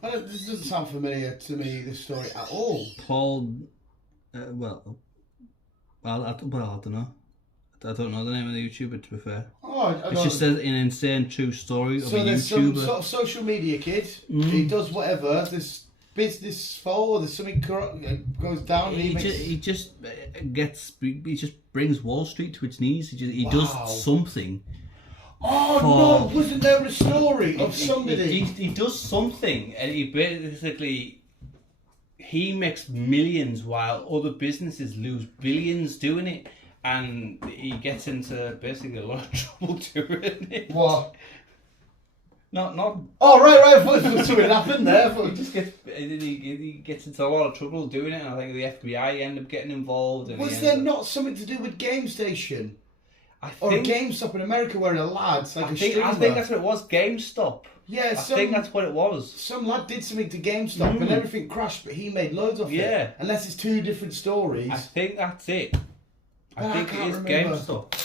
This doesn't sound familiar to me. This story at all. Paul. I don't know. I I don't know the name of the YouTuber, to be fair. Oh, it's just an insane true story of a there's YouTuber. some sort of social media kid. He does whatever. There's business fall. There's something goes down. He just brings Wall Street to its knees. He does something. Oh no! Wasn't there a story of somebody? He does something, and he basically makes millions while other businesses lose billions doing it, and he gets into basically a lot of trouble doing it. What? Not. Oh right. Something happened there. He gets into a lot of trouble doing it, and I think the FBI end up getting involved. And was there not something to do with Game Station? Or a GameStop in America where a lad's like a streamer. I think that's what it was, GameStop. Yeah, I think that's what it was. Some lad did something to GameStop and everything crashed, but he made loads of it. Unless it's two different stories. I think that's it. I think it is GameStop.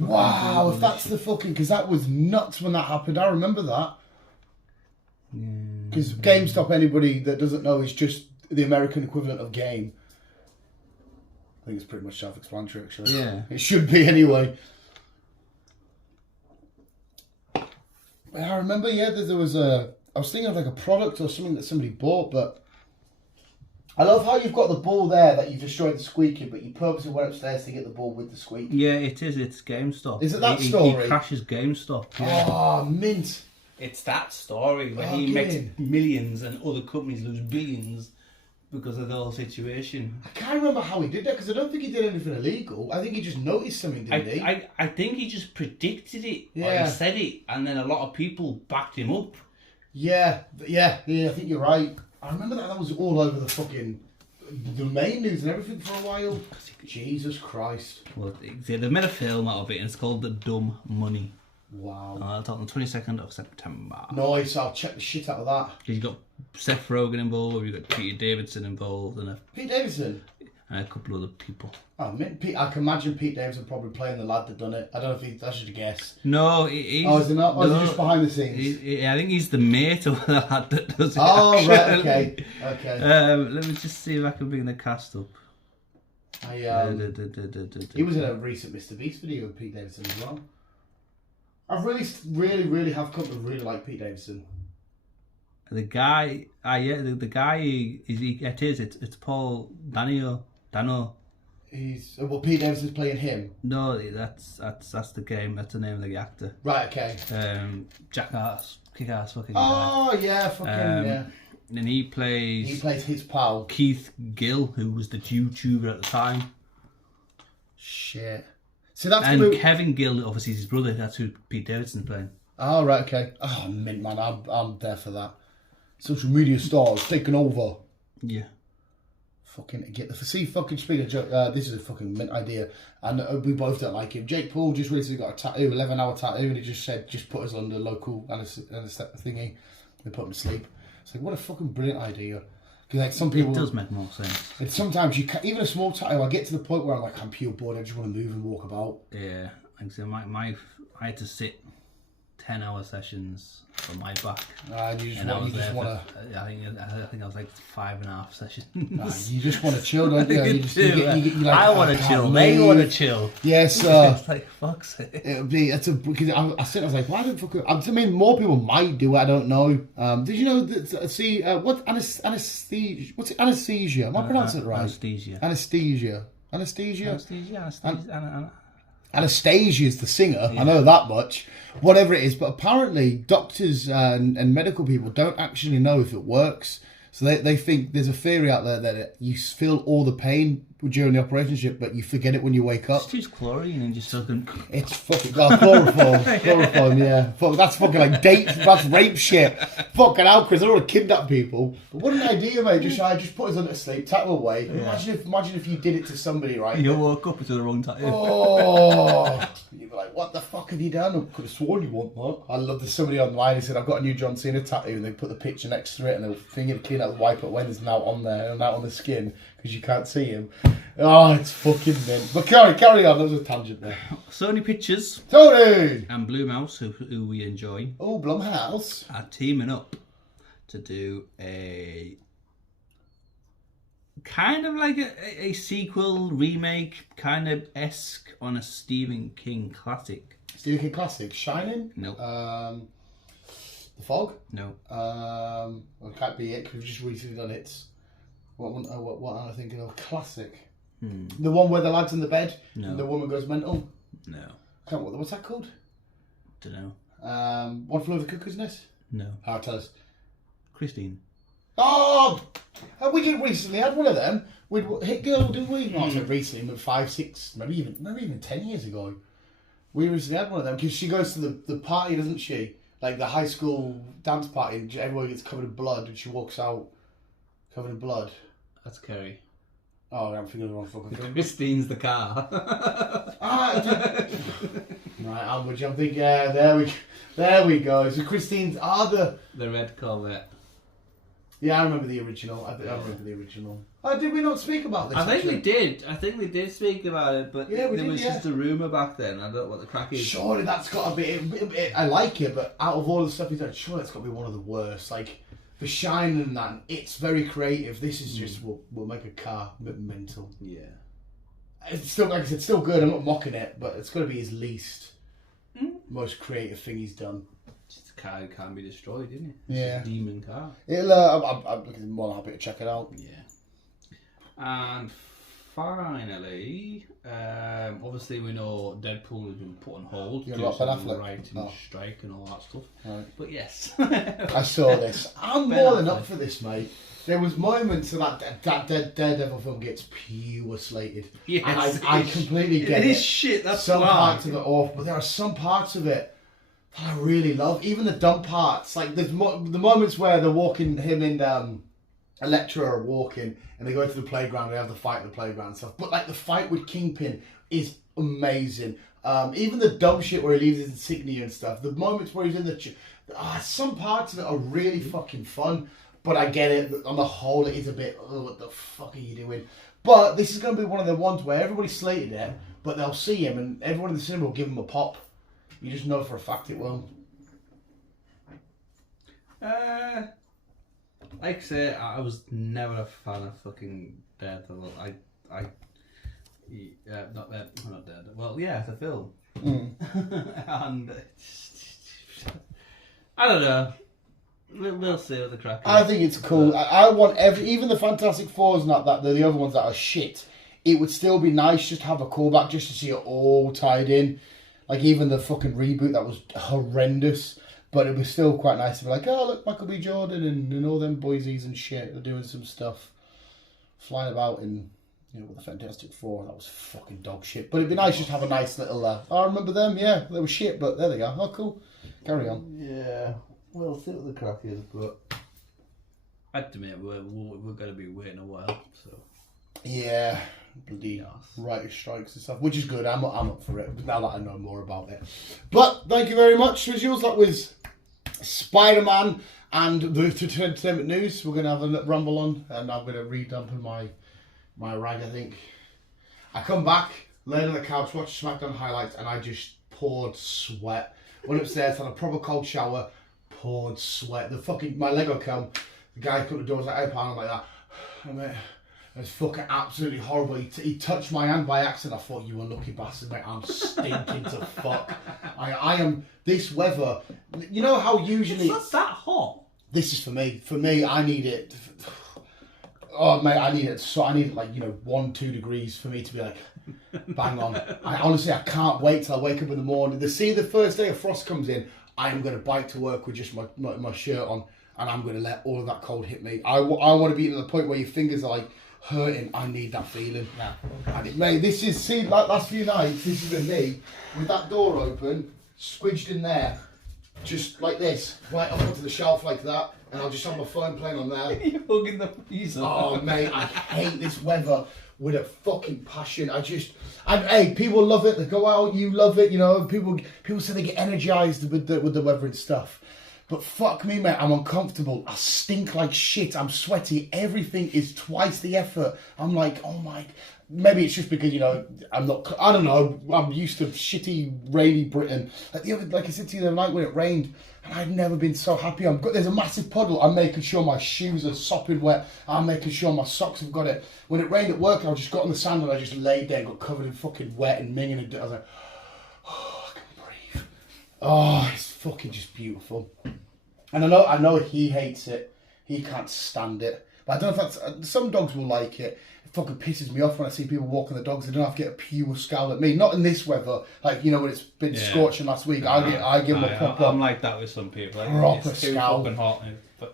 Wow, if that's the fucking... Because that was nuts when that happened. I remember that. Because GameStop, anybody that doesn't know, is just the American equivalent of Game. I think it's pretty much self-explanatory, actually. Yeah. It should be, anyway. I remember, there was a... I was thinking of like a product or something that somebody bought, but... I love how you've got the ball there that you've destroyed the squeaky, but you purposely went upstairs to get the ball with the squeak. Yeah, it is. It's GameStop. Is it that story? He crashes GameStop. Yeah. Oh, mint. It's that story where he makes millions and other companies lose billions because of the whole situation. I can't remember how he did that because I don't think he did anything illegal. I think he just noticed something, didn't he? I think he just predicted it. Yeah. Or he said it, and then a lot of people backed him up. Yeah, I think you're right. I remember that was all over the main news and everything for a while. Jesus Christ. Well, they made a film out of it and it's called The Dumb Money. Wow. It's on the 22nd of September. Nice, I'll check the shit out of that. You've got Seth Rogen involved, you've got Peter Davidson involved, and Pete Davidson? And a couple other people. Oh, I can imagine Pete Davidson probably playing the lad that done it. I don't know if I should guess. No, he's... Oh, is he not? Or is he just behind the scenes? I think he's the mate of the lad that does it. Oh, actually. Right, okay. Let me just see if I can bring the cast up. He was in a recent Mr. Beast video with Pete Davidson as well. I really have come to really like Pete Davidson. The guy, the guy it's Paul Dano. Pete Davidson's playing him. No, that's the game. That's the name of the actor. Right. Okay. Jackass, kick-ass fucking guy. Oh yeah, fucking yeah. And he plays his pal Keith Gill, who was the YouTuber at the time. Shit. So that's Kevin Gill, obviously his brother. That's who Pete Davidson's playing. Oh right, okay. Oh mint man, I'm there for that. Social media stars taking over. Yeah. Fucking fucking speaking of joke, this is a fucking mint idea, and we both don't like him. Jake Paul just recently got a tattoo, 11-hour tattoo, and it just said, just put us under local anesthetic thingy, and put him to sleep. It's like, what a fucking brilliant idea. Because like some people, it does make more sense. And sometimes you can't, even a small tattoo, I get to the point where I'm like, I'm pure bored, I just want to move and walk about. Yeah, like so I had to sit 10-hour sessions for my back. I think I was like 5.5 sessions. You just want to chill, don't you? I want to chill. They want to chill. Yes, it's like fuck's sake. It'll be. Because I was like, why don't fucking? I mean, more people might do it. I don't know. Did you know that? What anesthesia? What's it? Anesthesia? Am I pronouncing it right? Anesthesia. Anastasia is the singer. Yeah. I know that much. Whatever it is, but apparently doctors and medical people don't actually know if it works. So they think there's a theory out there that you feel all the pain during the operation, but you forget it when you wake up. Just use chlorine and just fucking... It's fucking... chloroform, yeah. Fuck, that's fucking like that's rape shit. Fucking hell, Chris, I don't want to kidnap people. But what an idea, mate. Just put us under sleep, tattoo away. Yeah. Imagine if you did it to somebody, right? You woke up to the wrong tattoo. Oh... You'd be like, what the fuck have you done? I could have sworn you want that. I love there's somebody online who said, I've got a new John Cena tattoo, and they put the picture next to it and they'll finger to clean out the wipe it when it's now on there and out on the skin because you can't see him. Oh, it's fucking mint. But carry on, that was a tangent there. Sony Pictures. Sony! And Blue Mouse, who we enjoy. Oh, Blumhouse. Are teaming up to do kind of like a sequel, remake, kind of esque on a Stephen King classic. Stephen King classic? Shining? No. The Fog? No. Well, it can't be it, because we've just recently done it. What am I thinking of? Classic. The one where the lad's in the bed and the woman goes mental? No. What's that called? Don't know. One Flew Over the Cuckoo's Nest? No. Tell us. Christine. Oh! We just recently had one of them. We'd Hit Girl, didn't we? Not so recently, but 5, 6, maybe even 10 years ago. We recently had one of them, because she goes to the party, doesn't she? Like the high school dance party, and everyone gets covered in blood, and she walks out covered in blood. That's Kerry. Oh, I'm thinking of the wrong fucking thing. Christine's the car. Right, I'm with you. I'm thinking, yeah, there we go. So Christine's the red Corvette. Yeah, I remember the original. I remember the original. Oh, did we not speak about this? I think we did. I think we did speak about it, but there was just a rumour back then. I don't know what the crack is. Surely that's got to be... I like it, but out of all the stuff he's done, surely that's got to be one of the worst. Like, The Shine and that, it's very creative. This is just, we'll make a car a bit mental. Yeah. It's still, like I said, still good. I'm not mocking it, but it's got to be his least, most creative thing he's done. Just a car that can't be destroyed, isn't it? Yeah. It's a demon car. I'm more than happy to check it out. Yeah. And finally, obviously we know Deadpool has been put on hold due to some writing strike and all that stuff. Right. But yes. I saw this. I'm more than up for this, mate. There was moments of that Daredevil film gets pure slated. Yes, and I completely get it. It is shit, that's some parts of it off, but there are some parts of it that I really love. Even the dumb parts. Like there's the moments where they're walking, him and Elektra are walking, and they go to the playground, they have the fight in the playground and stuff. But like the fight with Kingpin is amazing. Even the dumb shit where he leaves his insignia and stuff. The moments where he's in the... some parts of it are really fucking fun. But I get it. On the whole, it is a bit, what the fuck are you doing? But this is going to be one of the ones where everybody slated it, but they'll see him, and everyone in the cinema will give him a pop. You just know for a fact it will. Like I say, I was never a fan of fucking Daredevil. Not Daredevil. Well, yeah, it's a film. And I don't know. We'll see what the crack is. I think it's cool. I want even the Fantastic Fours, not that the other ones that are shit. It would still be nice just to have a callback, just to see it all tied in. Like even the fucking reboot that was horrendous, but it was still quite nice to be like, oh look, Michael B. Jordan and all them boysies and shit are doing some stuff, flying about in, with the Fantastic Four. That was fucking dog shit. But it'd be nice just to have a nice little. I remember them. Yeah, they were shit, but there they go. Oh cool. Carry on. Yeah. We'll see what the crack is, but I admit we're going to be waiting a while. So yeah, bloody writer strikes and stuff, which is good. I'm up for it now that I know more about it. But thank you very much, visuals. That was Spiderman and the entertainment news. We're going to have a ramble on, and I'm going to redump my rag. I think I come back, laid on the couch, watched SmackDown highlights, and I just poured sweat. Went upstairs, had a proper cold shower. Poured sweat. My Lego come. The guy cut the doors like hey, I'm like that. I mean, it was fucking absolutely horrible. He touched my hand by accident. I thought, you unlucky bastard, mate. I'm stinking to fuck. I am. This weather. You know how usually it's not that hot. This is for me. For me, I need it. Oh mate, I need it. So I need it like 1-2 degrees for me to be like bang on. I can't wait till I wake up in the morning. The first day of frost comes in. I'm going to bike to work with just my shirt on, and I'm going to let all of that cold hit me. I want to be to the point where your fingers are like hurting. I need that feeling. Yeah. And mate, this is, like last few nights, this has been me with that door open, squidged in there, just like this, right up onto the shelf like that, and I'll just have my phone playing on there. You're hugging the freezer. Oh mate, I hate this weather with a fucking passion. Hey, people love it. They go out, you love it. People say they get energized with the weather and stuff. But fuck me, mate, I'm uncomfortable. I stink like shit. I'm sweaty. Everything is twice the effort. I'm like, oh my... Maybe it's just because, I'm not... I don't know. I'm used to shitty, rainy Britain. Like I said to you the other night when it rained, and I've never been so happy. There's a massive puddle. I'm making sure my shoes are sopping wet. I'm making sure my socks have got it. When it rained at work, I just got on the sand and I just laid there and got covered in fucking wet and minging. And I was like, oh, I can breathe. Oh, it's fucking just beautiful. And I know he hates it. He can't stand it. But I don't know if that's... Some dogs will like it. It fucking pisses me off when I see people walking the dogs. They don't have to get a pure scowl at me. Not in this weather. Like, when it's been scorching last week. I give them a proper... I'm like that with some people. Like, proper it's too scowl. fucking hot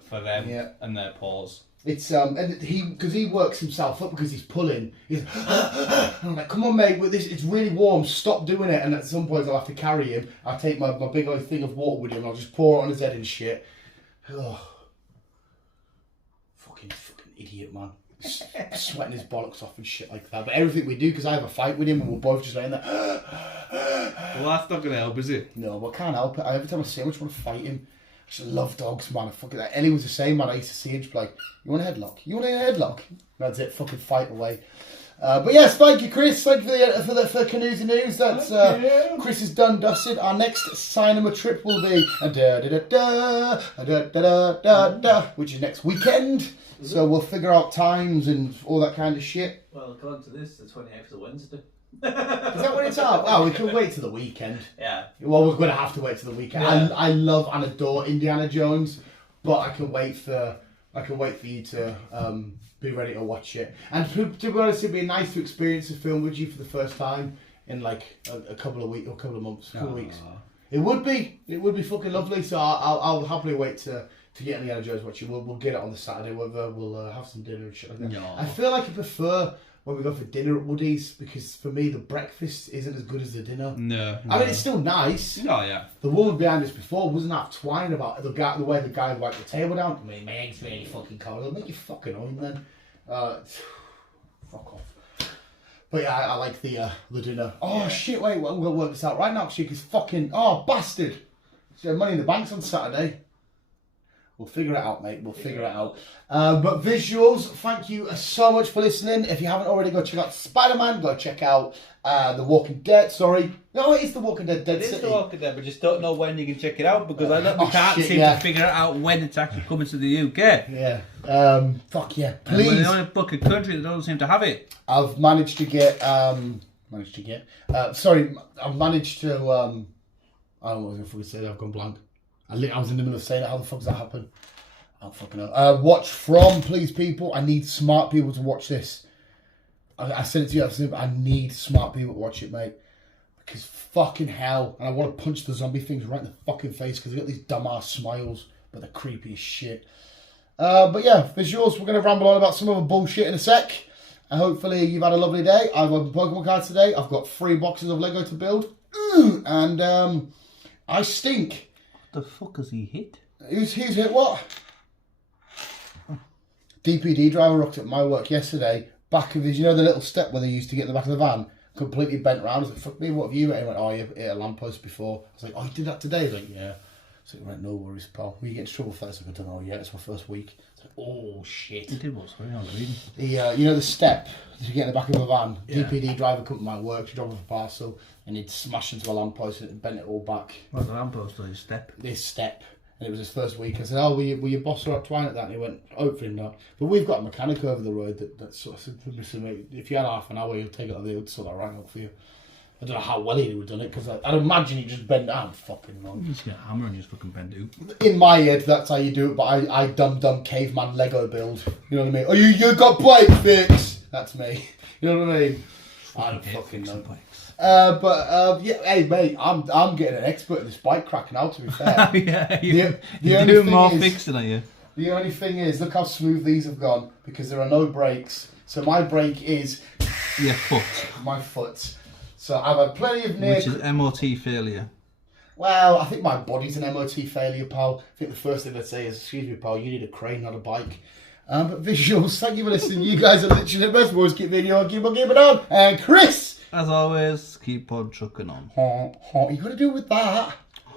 for them and their paws. It's and because he works himself up because he's pulling. He's and I'm like, come on, mate, with this, it's really warm. Stop doing it. And at some point, I'll have to carry him. I take my big old thing of water with him. And I'll just pour it on his head and shit. Oh, fucking idiot, man. Sweating his bollocks off and shit like that. But everything we do, because I have a fight with him, and we're both just laying there. Well, that's not gonna help, is it? No, but I can't help it. Every time I see him, I just want to fight him. I just love dogs, man. I fucking Ellie was the same, man. I used to see her just be like, you want a headlock? You want a headlock? That's it. Fucking fight away. But yes, thank you, Chris. Thank you for the Canoes and News. That's Chris is done dusted. Our next cinema trip will be which is next weekend. So we'll figure out times and all that kind of shit. Well, according to this, the 28th of Wednesday. Is that when it's out? Well, we can wait till the weekend. Yeah. Well, we're going to have to wait till the weekend. Yeah. I love and adore Indiana Jones, but I can wait for you to be ready to watch it. And to be honest, it'd be nice to experience the film with you for the first time in like a couple of weeks or a couple of months, couple of weeks. It would be fucking lovely. So I'll happily wait to get Indiana Jones watching. We'll get it on the Saturday. We'll have some dinner and shit like that. No. I feel like I prefer when we go for dinner at Woody's, because for me the breakfast isn't as good as the dinner. No. I mean, it's still nice. Oh yeah. The woman behind us before wasn't half twine about the way the guy wiped the table down. I mean, my egg's really fucking cold. I'll make you fucking own then. Fuck off. But yeah, I like the dinner. Oh shit! Wait, we'll work this out right now, actually, because fucking bastard. So Money in the Bank's on Saturday. We'll figure it out, mate. We'll figure it out. But visuals, thank you so much for listening. If you haven't already, go check out Spiderman. Go check out The Walking Dead. Sorry. No, it is The Walking Dead. Dead It is City. The Walking Dead, but just don't know when you can check it out, because we can't seem to figure it out when it's actually coming to the UK. Yeah. Fuck yeah. Please. And we're the only fucking country that don't seem to have it. I've managed to get. I've managed to. I don't know what I was going to fucking say. I've gone blank. I was in the middle of saying it. How the fuck does that happen? I don't fucking know. Watch From, please, people. I need smart people to watch this. I said it to you. I need smart people to watch it, mate. Because fucking hell. And I want to punch the zombie things right in the fucking face because they got these dumbass smiles, but they're creepy as shit. But yeah, visuals. We're going to ramble on about some other bullshit in a sec. And hopefully you've had a lovely day. I've opened Pokemon cards today. I've got 3 boxes of Lego to build. And I stink. The fuck has he hit? Who's hit what? DPD driver rocked up my work yesterday. Back of his, the little step where they used to get in the back of the van, completely bent around. I was like, fuck me, what have you hit? He went, oh, you hit a lamppost before. I was like, oh, you did that today? He's like, yeah. So he went, no worries, pal. Will you get into trouble for that? I was like, I don't know yet. It's my first week. It's like, oh, shit. He did what? Sorry, I was reading. The step to get in the back of a van. Yeah. DPD driver come to my work to drop off a parcel, and he'd smashed into a lamppost and bent it all back. What's the lamppost or his step? This step. And it was his first week. I said, oh, will you boss her up twine at that? And he went, hopefully not. But we've got a mechanic over the road that sort of said, if you had half an hour, he'll take it on the road, sort that right out for you. I don't know how well he would have done it, because I'd imagine he just bent down fucking wrong. You just get a hammer and just fucking bend it. In my head, that's how you do it, but I dumb caveman Lego build. You know what I mean? Oh, you got bike fix! That's me. You know what I mean? I don't fucking know. Yeah, hey mate, I'm getting an expert in this bike cracking out, to be fair. Yeah, you're doing more fixing, are you? The only thing is, look how smooth these have gone, because there are no brakes. So my brake is... Your foot. My foot. So I've had plenty of near... Which is MOT failure. Well, I think my body's an MOT failure, pal. I think the first thing I'd say is, excuse me, pal, you need a crane, not a bike. But visuals, thank you for listening. You guys are literally the best. Boys, keep video on, keep it on. And Chris! As always, keep on trucking on. You got to do it with that.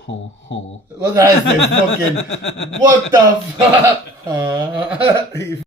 Well, that is fucking. What the fuck?